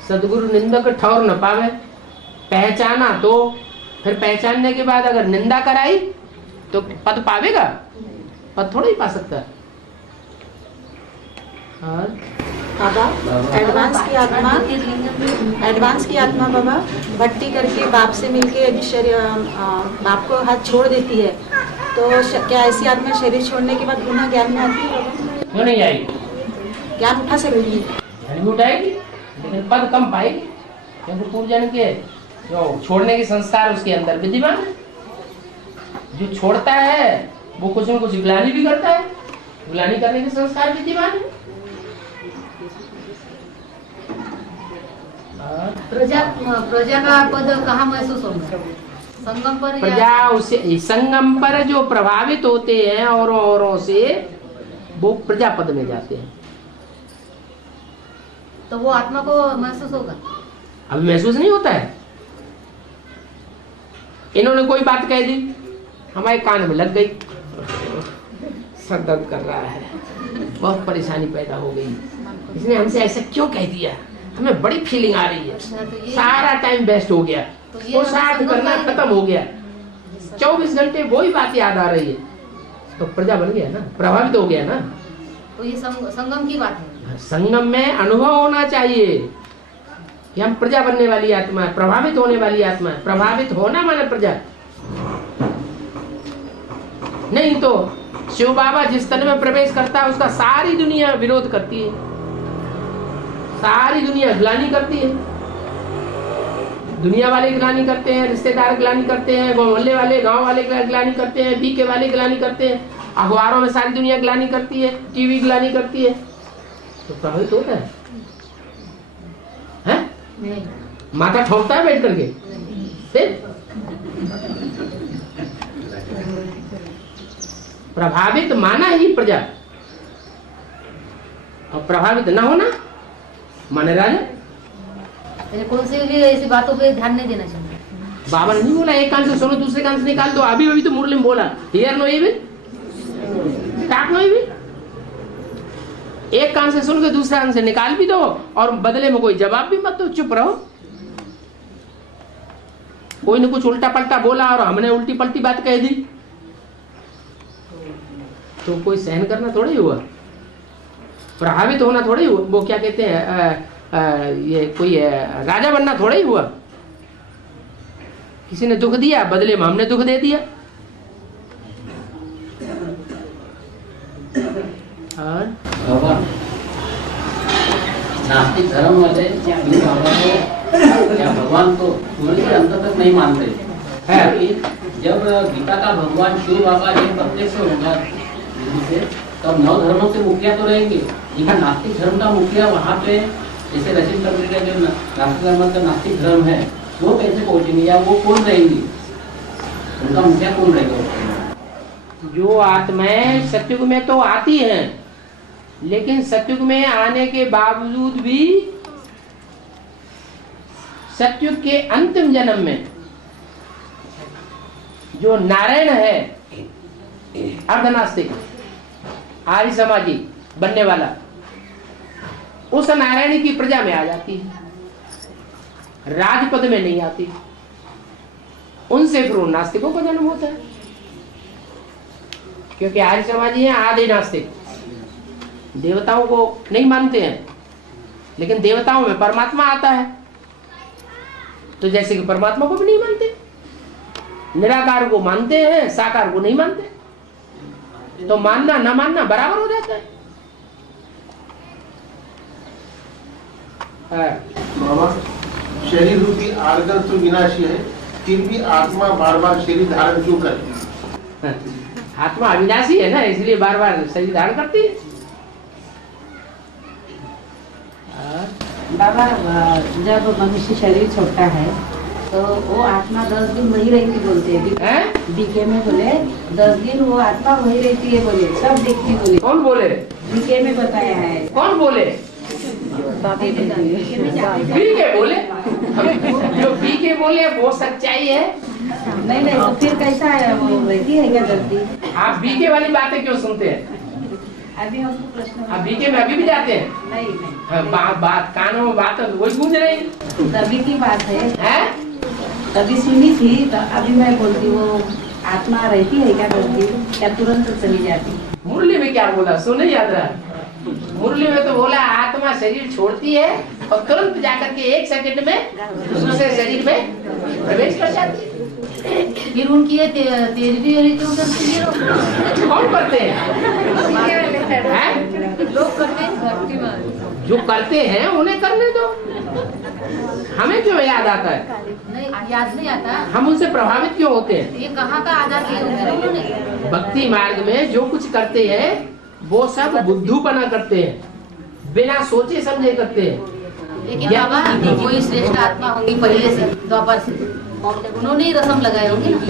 सदगुरु निंदक ठौर न पावे। पहचाना तो फिर पहचानने के बाद अगर निंदा कराई तो पद पावेगा? पद थोड़ा ही पा सकता है। बाबा एडवांस की आत्मा बाबा भट्टी करके बाप से मिलके यदि शरीर बाप को हाथ छोड़ देती है तो क्या ऐसी आत्मा शरीर छोड़ने के बाद पुनः ज्ञान में आती है बाबा? क्यों नहीं आएगी? ज्ञान उठा सकती है, ज्ञान भी उठाएगी लेकिन पद कम पाएगी, क्योंकि पूर्वजन्म के जो छोड़ने के संस्कार उसके अंदर विद्यमान है। जो छोड़ता है वो कुछ न कुछ ग्लानि भी करता है, ग्लानि करने के संस्कार विद्यमान है। प्रजा का पद कहाँ महसूस होगा? संगम पर? प्रजा उसे संगम पर जो प्रभावित होते हैं औरों से वो प्रजा पद में जाते हैं। तो वो आत्मा को महसूस होगा? अभी महसूस नहीं होता है। इन्होंने कोई बात कह दी, हमारे कान में लग गई, सर दर्द कर रहा है, बहुत परेशानी पैदा हो गई, इसने हमसे ऐसा क्यों कह दिया, हमें बड़ी फीलिंग आ रही है, सारा टाइम वेस्ट हो गया, वो साथ करना खत्म हो गया, 24 घंटे वही बात याद आ रही है, तो प्रजा बन गया ना, प्रभावित हो गया ना। तो ये संगम की बात है। संगम में अनुभव होना चाहिए कि हम प्रजा बनने वाली आत्मा है, प्रभावित होने वाली आत्मा है। प्रभावित होना माने प्रजा, नहीं तो शिव बाबा जिस तन में प्रवेश करता है उसका सारी दुनिया विरोध करती है, सारी दुनिया ग्लानि करती है। दुनिया वाले ग्लानि करते हैं, रिश्तेदार ग्लानि करते हैं, मोहल्ले वाले गांव वाले ग्लानि करते हैं, बीके वाले ग्लानि करते हैं, अखबारों में सारी दुनिया ग्लानि करती है, टीवी ग्लानि करती है, तो प्रभावित होता है, हैं? माथा ठोकता है बैठ करके, प्रभावित माना ही प्रजा, और प्रभावित न होना माने राजा। कौन सी भी ऐसी बातों पे ध्यान नहीं देना चाहिए। बाबा ने नहीं बोला एक कान से सुनो दूसरे कान से निकाल दो, अभी तो मुरली में बोला hear no evil start no evil, एक कान से सुन के दूसरे कान से निकाल भी दो और बदले में कोई जवाब भी मत दो, चुप रहो। कोई ने कुछ उल्टा पलटा बोला और हमने उल्टी पलटी बात कह दी तो कोई सहन करना थोड़ा ही हुआ, प्रभावित होना थोड़ा ही हुआ, वो क्या कहते हैं ये कोई राजा बनना थोड़ा ही हुआ। किसी ने दुख दिया बदले में हमने दुख दे दिया। और नास्तिक धर्म वाले भगवान को सूर्य के अंत तक नहीं मानते हैं। जब गीता का भगवान शिव बाबा जब प्रत्यक्ष होगा तब 9 धर्मों से मुखिया तो रहेंगे, लेकिन नास्तिक धर्म का मुखिया वहाँ पे जैसे रचिन तंत्र का जो नास्तिक धर्म का नास्तिक धर्म है वो कैसे पहुँचेंगे या वो कौन रहेंगी, उनका मुखिया कौन रहेगा? जो आत्माएं सत्युग में तो आती हैं, लेकिन सत्युग में आने के बावजूद भी सत्युग के अंतिम जन्म में जो नारायण है अर्धनास्तिक आर्य समाजी बनने वाला, उस नारायण की प्रजा में आ जाती है, राजपद में नहीं आती, उनसे फिर नास्तिकों का जन्म होता है। क्योंकि आर्य समाजी हैं आदि नास्तिक, देवताओं को नहीं मानते हैं, लेकिन देवताओं में परमात्मा आता है, तो जैसे कि परमात्मा को भी नहीं मानते, निराकार को मानते हैं साकार को नहीं मानते, तो मानना ना मानना बराबर हो जाता है। बाबा शरीर रूपी आर्गन तो विनाशी है, फिर भी आत्मा बार बार शरीर धारण क्यों करती है? आत्मा अविनाशी है ना, इसलिए बार बार शरीर धारण करती है। बाबा जब मनुष्य शरीर छोड़ता है तो वो आत्मा 10 दिन वही रहती बोलते हैं। बीके में बोले 10 दिन वो आत्मा वही रहती है बोले, सब देखती बोले। कौन बोले? बीके में बताया है। कौन बोले? बीके बोले? जो बीके बोले वो सच्चाई है। नहीं तो फिर कैसा है, वो रहती है क्या जल्दी? आप बीके वाली बातें क्यों सुनते हैं? अभी हमको प्रश्न, आप बीके में अभी भी जाते हैं? नहीं बात कानों में बात वही गूंज रही, तभी की बात है। तभी सुनी थी तो अभी मैं बोलती वो आत्मा रहती है क्या जल्दी, क्या तुरंत चली जाती? मुरली में क्या बोला सुने याद रहा? मुरली में तो बोला आत्मा शरीर छोड़ती है और तुरंत जाकर के 1 सेकंड में दूसरे शरीर में प्रवेश कर जाती है। फिर उनकी ये तेरहवीं वाली क्यों करती है? कौन करते हैं? लोग करते हैं, जो करते हैं उन्हें करने दो, हमें क्यों याद आता है? नहीं याद नहीं आता। हम उनसे प्रभावित क्यों होते हैं? ये कहाँ का आधार दिया उन्होंने? भक्ति मार्ग में जो कुछ करते हैं वो सब बुद्धूपना करते हैं, बिना सोचे समझे करते हैं। लेकिन बाबा कोई श्रेष्ठ आत्मा होंगी पहले से, द्वापर से, उन्होंने ही रस्म लगाए होंगे ना।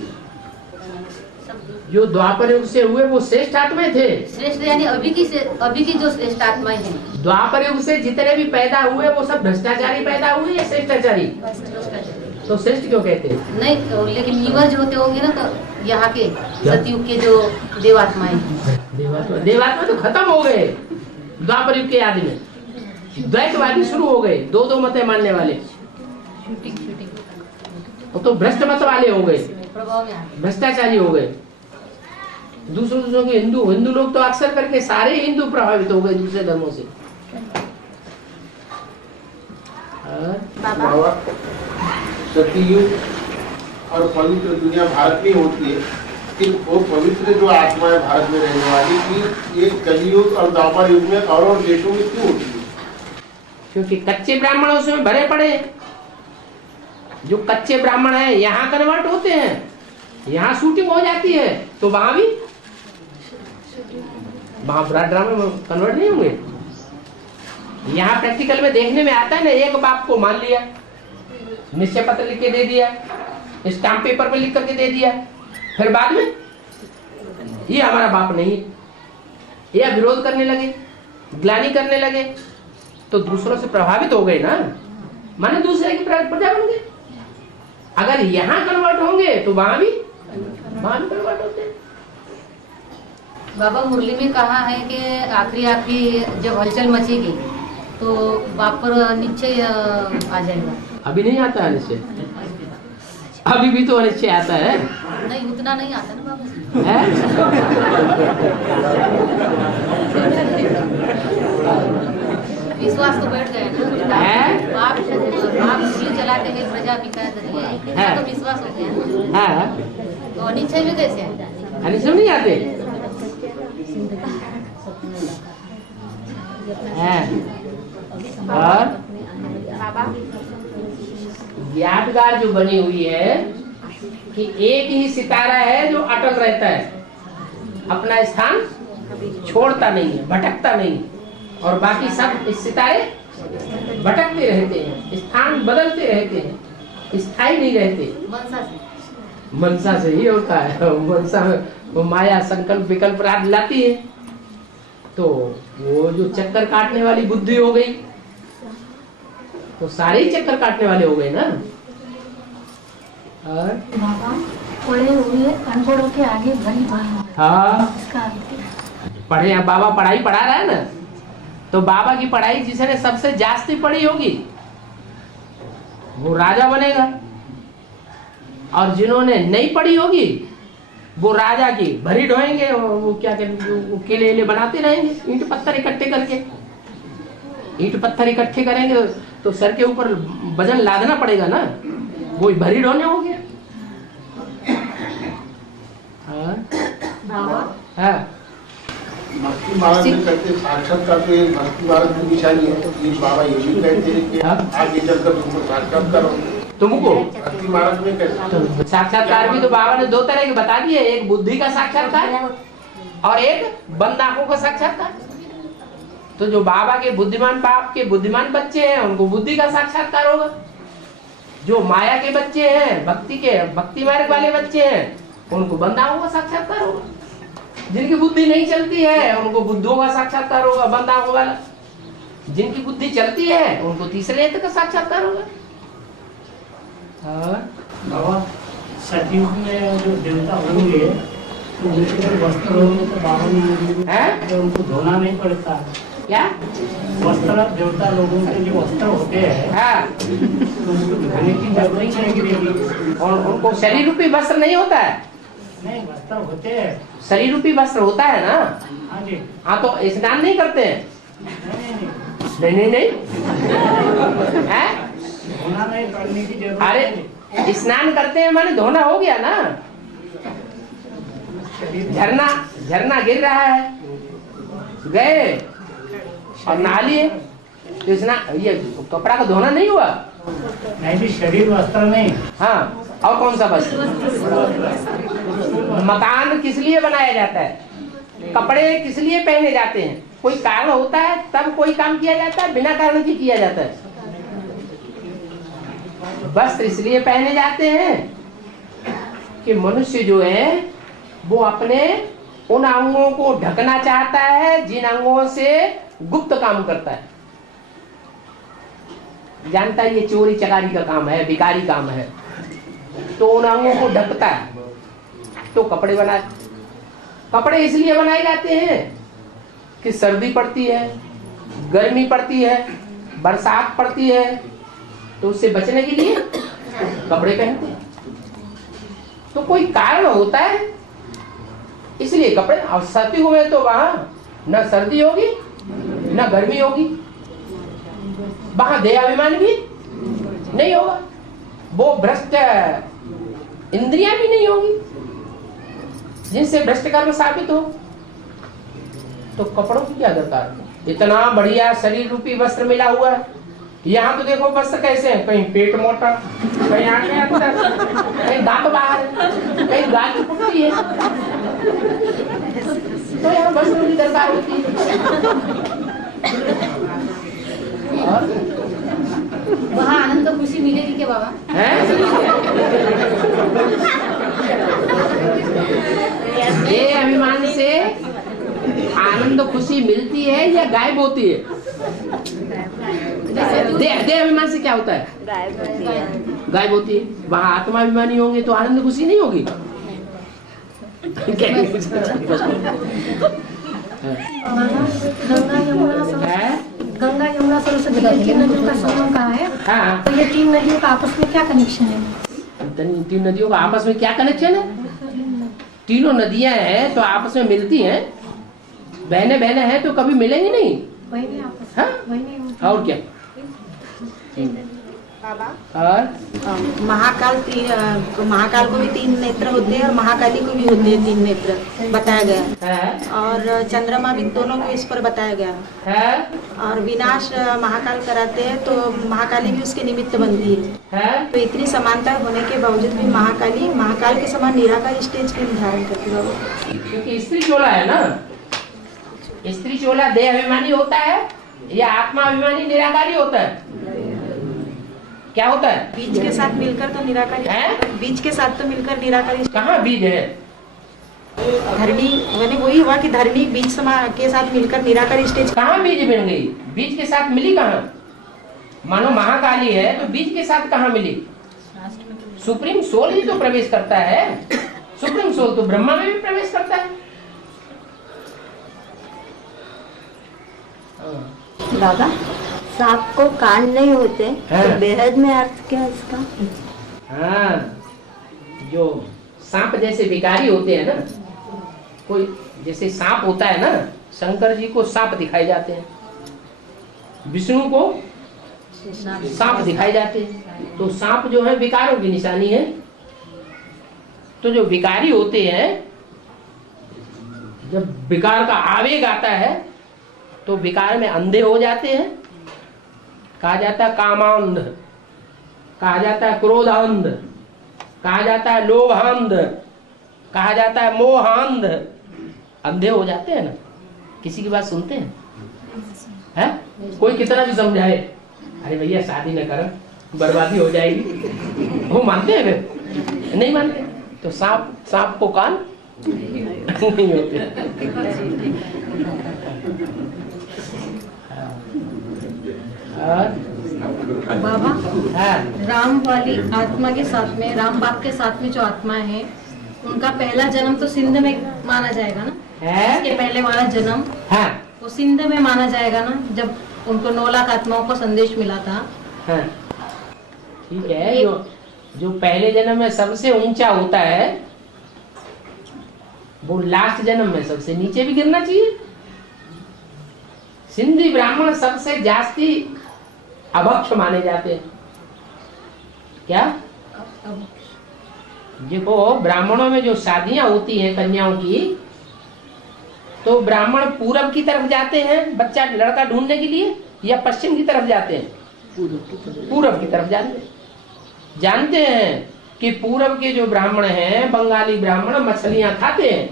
जो द्वापर युग से हुए वो श्रेष्ठ आत्माएं थे। श्रेष्ठ यानी अभी की जो श्रेष्ठ आत्माएं हैं। द्वापर युग से जितने भी पैदा हुए वो सब भ्रष्टाचारी पैदा हुए या श्रेष्ठाचारी? तो श्रेष्ठ क्यों कहते हैं? नहीं, लेकिन लीवर जो होते होंगे ना, तो यहाँ के सतयुग के जो देवात्माएं, देवात्मा तो खत्म हो गए द्वापर युग के आदि में। द्वैतवादी शुरू हो गए, 2 मतें मानने वाले, वो तो भ्रष्ट मत वाले हो गए, भ्रष्टाचारी हो गए। दूसरों के हिंदू लोग तो अक्सर करके सारे हिंदू प्रभावित हो गए दूसरे धर्मों से। बाबा सतयुग और पवित्र दुनिया भारत में होती है, लेकिन वो पवित्र जो आत्मा है भारत में रहने वाली की ये कलयुग और द्वापर युग में और देशों में क्यों होती है? क्योंकि कच्चे ब्राह्मण उसमें भरे पड़े। जो कच्चे ब्राह्मण है यहाँ कन्वर्ट होते हैं, यहाँ शूटिंग हो जाती है, तो वहां भी ड्रामा में कन्वर्ट नहीं होंगे। यहाँ प्रैक्टिकल में देखने में आता है ना, एक बाप को मान लिया, निश्चय पत्र लिख के दे दिया, स्टाम्प पेपर पे लिख करके दे दिया, फिर बाद में ये हमारा बाप नहीं है, ये विरोध करने लगे, ग्लानि करने लगे, तो दूसरों से प्रभावित हो गए ना, माने दूसरे की प्रजा बन गए। अगर यहाँ कन्वर्ट होंगे तो वहां भी कन्वर्ट होते हैं। बाबा मुरली में कहा है कि आखिरी जब हलचल मचेगी तो बाप पर निश्चय आ जाएगा। अभी नहीं आता है निश्चय, अभी भी तो अनिश्चय आता है। नहीं, उतना नहीं आता ना बाबा। विश्वास तो बैठ गया ना। बाप मुरली चलाते हैं प्रजा पिता तो विश्वास हो गया। तो अनिश्चय में कैसे आता है? अनिश्चय नहीं आते। और यादगार जो बनी हुई है कि एक ही सितारा है जो अटल रहता है, अपना स्थान छोड़ता नहीं है, भटकता नहीं, और बाकी सब इस सितारे भटकते रहते हैं, स्थान बदलते रहते हैं, स्थायी नहीं रहते। मनसा से ही होता है। मनसा में वो माया संकल्प विकल्प रात लाती है, तो वो जो चक्कर काटने वाली बुद्धि हो गई, तो सारे ही चक्कर काटने वाले हो गए ना। और पढ़े हुए अनपढ़ों के आगे भली भाई। हाँ, पढ़े, बाबा पढ़ाई पढ़ा रहा है ना, तो बाबा की पढ़ाई जिसने सबसे जास्ती पढ़ी होगी वो राजा बनेगा, और जिन्होंने नहीं पढ़ी होगी वो राजा की भरी ढोएंगे, वो क्या कहते, किले बनाते रहेंगे, ईंट पत्थर इकट्ठे करके। ईंट पत्थर इकट्ठे करेंगे तो सर के ऊपर वजन लादना पड़ेगा ना, वो भरी ढोने हो गया। भक्ति मार्ग में कहते साक्षात्कार, तो एक भक्ति मार्ग की निशानी है। ये बाबा ये भी कहते हैं कि आगे चलकर तुमको साक्षात्कार तुमको भक्ति मार्ग में कहते साक्षात्कार भी तो बाबा ने 2 तरह के बता दिए, एक बुद्धि का साक्षात्कार और एक बंद आंखों का साक्षात्कार। तो जो बाबा के बुद्धिमान बाप के बुद्धिमान बच्चे हैं उनको बुद्धि का साक्षात्कार होगा, जो माया के बच्चे हैं, भक्ति मार्ग वाले बच्चे हैं उनको बंद आंखों का साक्षात्कार होगा। जिनकी बुद्धि नहीं चलती है उनको बुद्धों का साक्षात्कार होगा, बंद आंखों वाला। जिनकी बुद्धि चलती है उनको तीसरे नेत्र का साक्षात्कार होगा। बाबा सतयुग में जो देवता होंगे तो उनके वस्त्र होंगे तो बाबा ने उनको धोना नहीं पड़ता क्या? वस्त्र देवता लोगों के जो वस्त्र होते हैं तो उनको धोने की जरूरत नहीं, और उनको शरीर रूपी वस्त्र नहीं होता है। नहीं, वस्त्र होते हैं, शरीर रूपी वस्त्र होता है ना। हाँ जी। हाँ, तो स्नान नहीं करते हैं, नहीं नहीं है? धोना नहीं करने की जरूरत अरे स्नान करते हैं माने धोना हो गया ना। झरना गिर रहा है, गए और नहा लिए तो स्नान, ये कपड़ा का धोना नहीं हुआ। नहीं भी शरीर वस्त्र नहीं। हाँ, और कौन सा वस्त्र? मकान किस लिए बनाया जाता है? कपड़े किस लिए पहने जाते हैं? कोई कारण होता है तब कोई काम किया जाता है, बिना कारण के किया जाता है। वस्त्र इसलिए पहने जाते हैं कि मनुष्य जो है वो अपने उन अंगों को ढकना चाहता है जिन अंगों से गुप्त काम करता है। जानता है ये चोरी चकारी का काम है, भिखारी काम है, तो उन अंगों को ढकता है। तो कपड़े इसलिए बनाए जाते हैं कि सर्दी पड़ती है, गर्मी पड़ती है, बरसात पड़ती है, तो उससे बचने के लिए कपड़े पहनते हैं। तो कोई कारण होता है इसलिए कपड़े। और सतयुग में तो वहां न सर्दी होगी न गर्मी होगी, वहां देहाभिमान भी नहीं होगा, वो भ्रष्ट इंद्रियां भी नहीं होगी जिनसे भ्रष्ट कर्म साबित हो। तो कपड़ों की क्या दरकार? इतना बढ़िया शरीर रूपी वस्त्र मिला हुआ है। यहाँ तो देखो वस्त्र कैसे है, कहीं पेट मोटा, कहीं आंखें अंदर, कहीं दांत बाहर, कहीं गाल फुटती है। तो यहाँ वस्त्रों की दरकार होती है। और वहाँ आनंद तो खुशी मिलेगी क्या बाबा? ये अभिमान से आनंद खुशी मिलती है या गायब होती है? देह अभिमान से क्या होता है? गायब होती है। वहाँ आत्मा अभिमानी होंगे तो आनंद खुशी नहीं होगी। गंगा यमुना सरस्वती तीन नदियों का संगम कहाँ है? हाँ। तो ये तीन नदियों का आपस में क्या कनेक्शन है? तीन नदियों का आपस में क्या कनेक्शन है? तीनों नदियां हैं तो आपस में मिलती हैं, बहने हैं तो कभी मिलेंगी नहीं। वही नहीं आपस हाँ? वही नहीं। और क्या? बाबा, और महाकाल को भी तीन नेत्र होते हैं और महाकाली को भी होते हैं तीन नेत्र, बताया गया है। और चंद्रमा भी दोनों को इस पर बताया गया है। और विनाश महाकाल कराते हैं तो महाकाली भी उसके निमित्त बनती है। तो इतनी समानता होने के बावजूद भी महाकाल के समान निराकार स्टेज क्यों धारण करती है? क्योंकि स्त्री चोला है ना। स्त्री चोला देह अभिमानी होता है या आत्मा अभिमानी निराकारी होता है? क्या होता है? बीज के साथ मिलकर तो निराकारी है। बीज के साथ तो मिलकर निराकारी। कहाँ बीज है? धरणी मैंने वही हुआ कि धरणी बीज के साथ मिलकर निराकारी स्टेज। कहाँ बीज बन गई? बीज के साथ मिली कहाँ? मानो महाकाली है तो बीज के साथ कहाँ मिली? सुप्रीम सोल ही तो प्रवेश करता है। सुप्रीम सोल तो ब्रह्मा में भी प्रवेश करता है। बाबा, सांप को कान नहीं होते हाँ। तो बेहद में अर्थ क्या है इसका? हाँ, जो सांप जैसे विकारी होते हैं ना, कोई जैसे सांप होता है ना, शंकर जी को सांप दिखाई जाते हैं, विष्णु को सांप दिखाई जाते हैं। तो सांप जो है विकारों की निशानी है। तो जो विकारी होते हैं, जब विकार का आवेग आता है तो विकार में अंधे हो जाते हैं। कहा जाता है कामांध, कहा जाता है क्रोधांध, कहा जाता है लोभांध, कहा जाता है मोहांध। अंधे हो जाते हैं ना। किसी की बात सुनते हैं? कोई कितना भी समझाए, अरे भैया शादी न कर, बर्बादी हो जाएगी, वो मानते हैं? नहीं मानते। तो सांप को कान नहीं होते। बाबा, राम वाली आत्मा के साथ में, राम बाप के साथ में जो आत्मा है, उनका पहला जन्म तो सिंध में माना जाएगा ना? इसके पहले वाला जन्म वो सिंध में माना जाएगा ना, जब उनको 9 लाख आत्माओं को संदेश मिला था। ठीक है। जो पहले जन्म में सबसे ऊंचा होता है वो लास्ट जन्म में सबसे नीचे भी गिरना चाहिए। सिंधी ब्राह्मण सबसे जास्ती अभक्ष माने जाते हैं। क्या? देखो ब्राह्मणों में जो शादियां होती हैं कन्याओं की, तो ब्राह्मण पूरब की तरफ जाते हैं बच्चा लड़का ढूंढने के लिए या पश्चिम की तरफ जाते हैं? पूरब की तरफ जाते हैं। जानते हैं कि पूरब के जो ब्राह्मण हैं, बंगाली ब्राह्मण, मछलियां खाते हैं,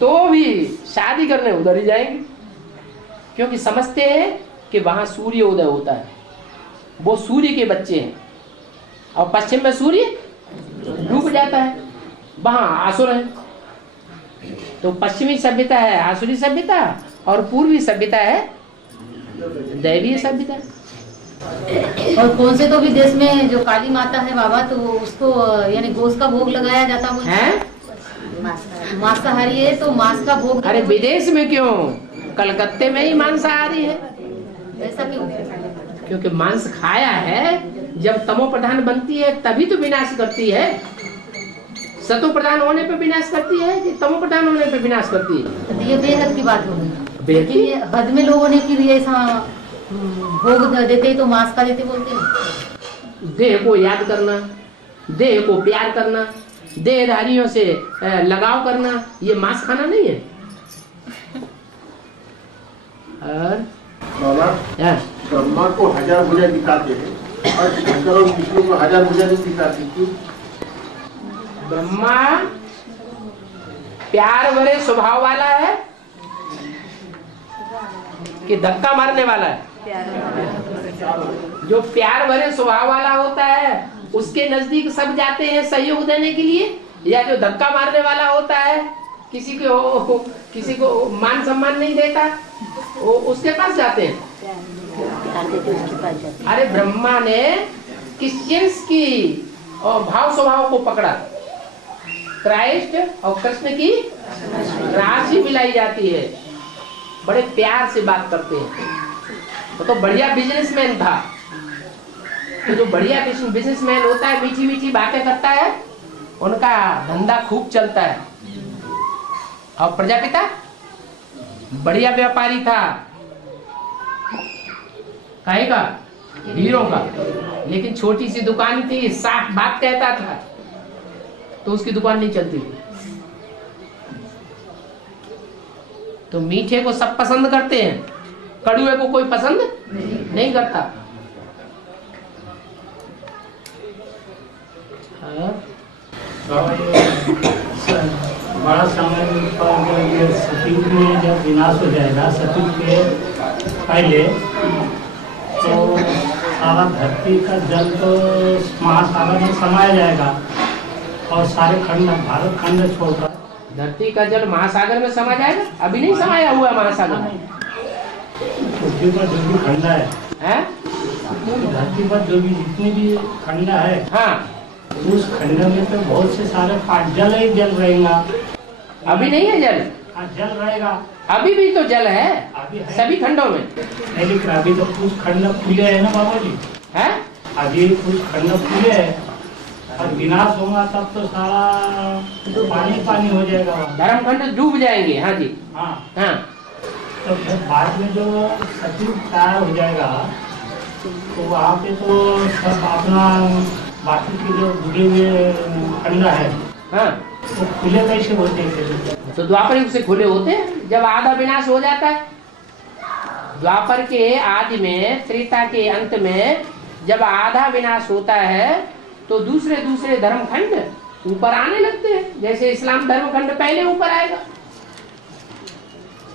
तो भी शादी करने उधर ही जाएंगे, क्योंकि समझते हैं कि वहां सूर्य उदय होता है, वो सूर्य के बच्चे हैं, और पश्चिम में सूर्य डूब जाता है, वहां आसुर है। तो पश्चिमी सभ्यता है आसुरी सभ्यता, और पूर्वी सभ्यता है दैवीय सभ्यता। और कौन से तो भी देश में जो काली माता है बाबा, तो उसको यानी गोश्त का भोग लगाया जाता है। मांसाहारी है तो मांस का भोग। अरे विदेश में क्यों, कलकत्ते में ही मांसाहारी है। ऐसा क्यों? क्योंकि मांस खाया है, जब तमो प्रधान बनती है तभी तो विनाश करती है। सतो प्रधान होने पे विनाश करती है कि तमो प्रधान होने पे विनाश करती है? तो ये बेहद की बात होगी। लेकिन ये हद में लोगों ने फिर ये ऐसा भोग देते तो मांस का देते बोलते हैं। देह को याद करना, देह को प्यार करना, देहधारियों से लगाव करना, ये मांस खाना नहीं है। और ब्रह्मा को 1000 भुजा दिखाते हैं और शंकर और विष्णु को 1000 भुजा नहीं दिखाते, क्यों? ब्रह्मा प्यार भरे स्वभाव वाला है कि धक्का मारने वाला है? जो प्यार भरे स्वभाव वाला होता है उसके नजदीक सब जाते हैं सहयोग देने के लिए, या जो धक्का मारने वाला होता है किसी को मान सम्मान नहीं देता वो उसके पास जाते हैं? अरे ब्रह्मा ने क्रिश्चियंस की और भाव स्वभाव को पकड़ा, क्राइस्ट और कृष्ण की राशि मिलाई जाती है, बड़े प्यार से बात करते हैं। वो तो बढ़िया बिजनेसमैन था, तो जो बढ़िया बिजनेसमैन होता है मीठी मीठी बातें करता है, उनका धंधा खूब चलता है। और प्रजापिता बढ़िया व्यापारी था, काहे का? हीरो का, लेकिन छोटी सी दुकान थी, साफ बात कहता था तो उसकी दुकान नहीं चलती थी। तो मीठे को सब पसंद करते हैं, कड़ुए को कोई पसंद नहीं करता। बड़ा समय पर सतयुग में जब विनाश हो जाएगा, सतयुग के पहले तो सारा धरती का जल तो महासागर में समाया जाएगा और सारे खंड, भारत खंड छोड़कर धरती का जल महासागर में समा जाएगा। अभी नहीं समाया हुआ महासागर में। पृथ्वी पर जो भी खंड है, धरती पर जो भी जितनी भी खंड है, हाँ, उस खंड में तो बहुत से सारे जल ही जल रहेगा। अभी नहीं है जल? जल रहेगा। अभी भी तो जल है, सभी खंडों में। नहीं, लेकिन अभी तो कुछ खंड खुले है ना बाबा जी, है अभी कुछ खंड खुले है, और विनाश होगा तब तो सारा पानी पानी हो जाएगा, धर्म खंड डूब जाएंगे। हाँ जी, हाँ हाँ। तो फिर बाद में जो सतयुग तैयार हो जाएगा तो वहाँ पे तो सब अपना बाकी के जो जुड़े हुए खंड है, हाँ, तो खुले कैसे होते हैं? तो द्वापर युग से खुले होते हैं जब आधा विनाश हो जाता है। द्वापर के आदि में, त्रेता के अंत में जब आधा विनाश होता है तो दूसरे दूसरे धर्मखंड ऊपर आने लगते हैं। जैसे इस्लाम धर्मखंड पहले ऊपर आएगा,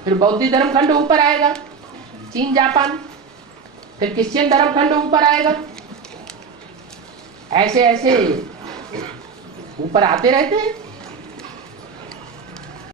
फिर बौद्ध धर्मखंड ऊपर आएगा, चीन जापान, फिर क्रिश्चियन धर्मखंड ऊपर आएगा। ऐसे ऐसे ऊपर आते रहते हैं।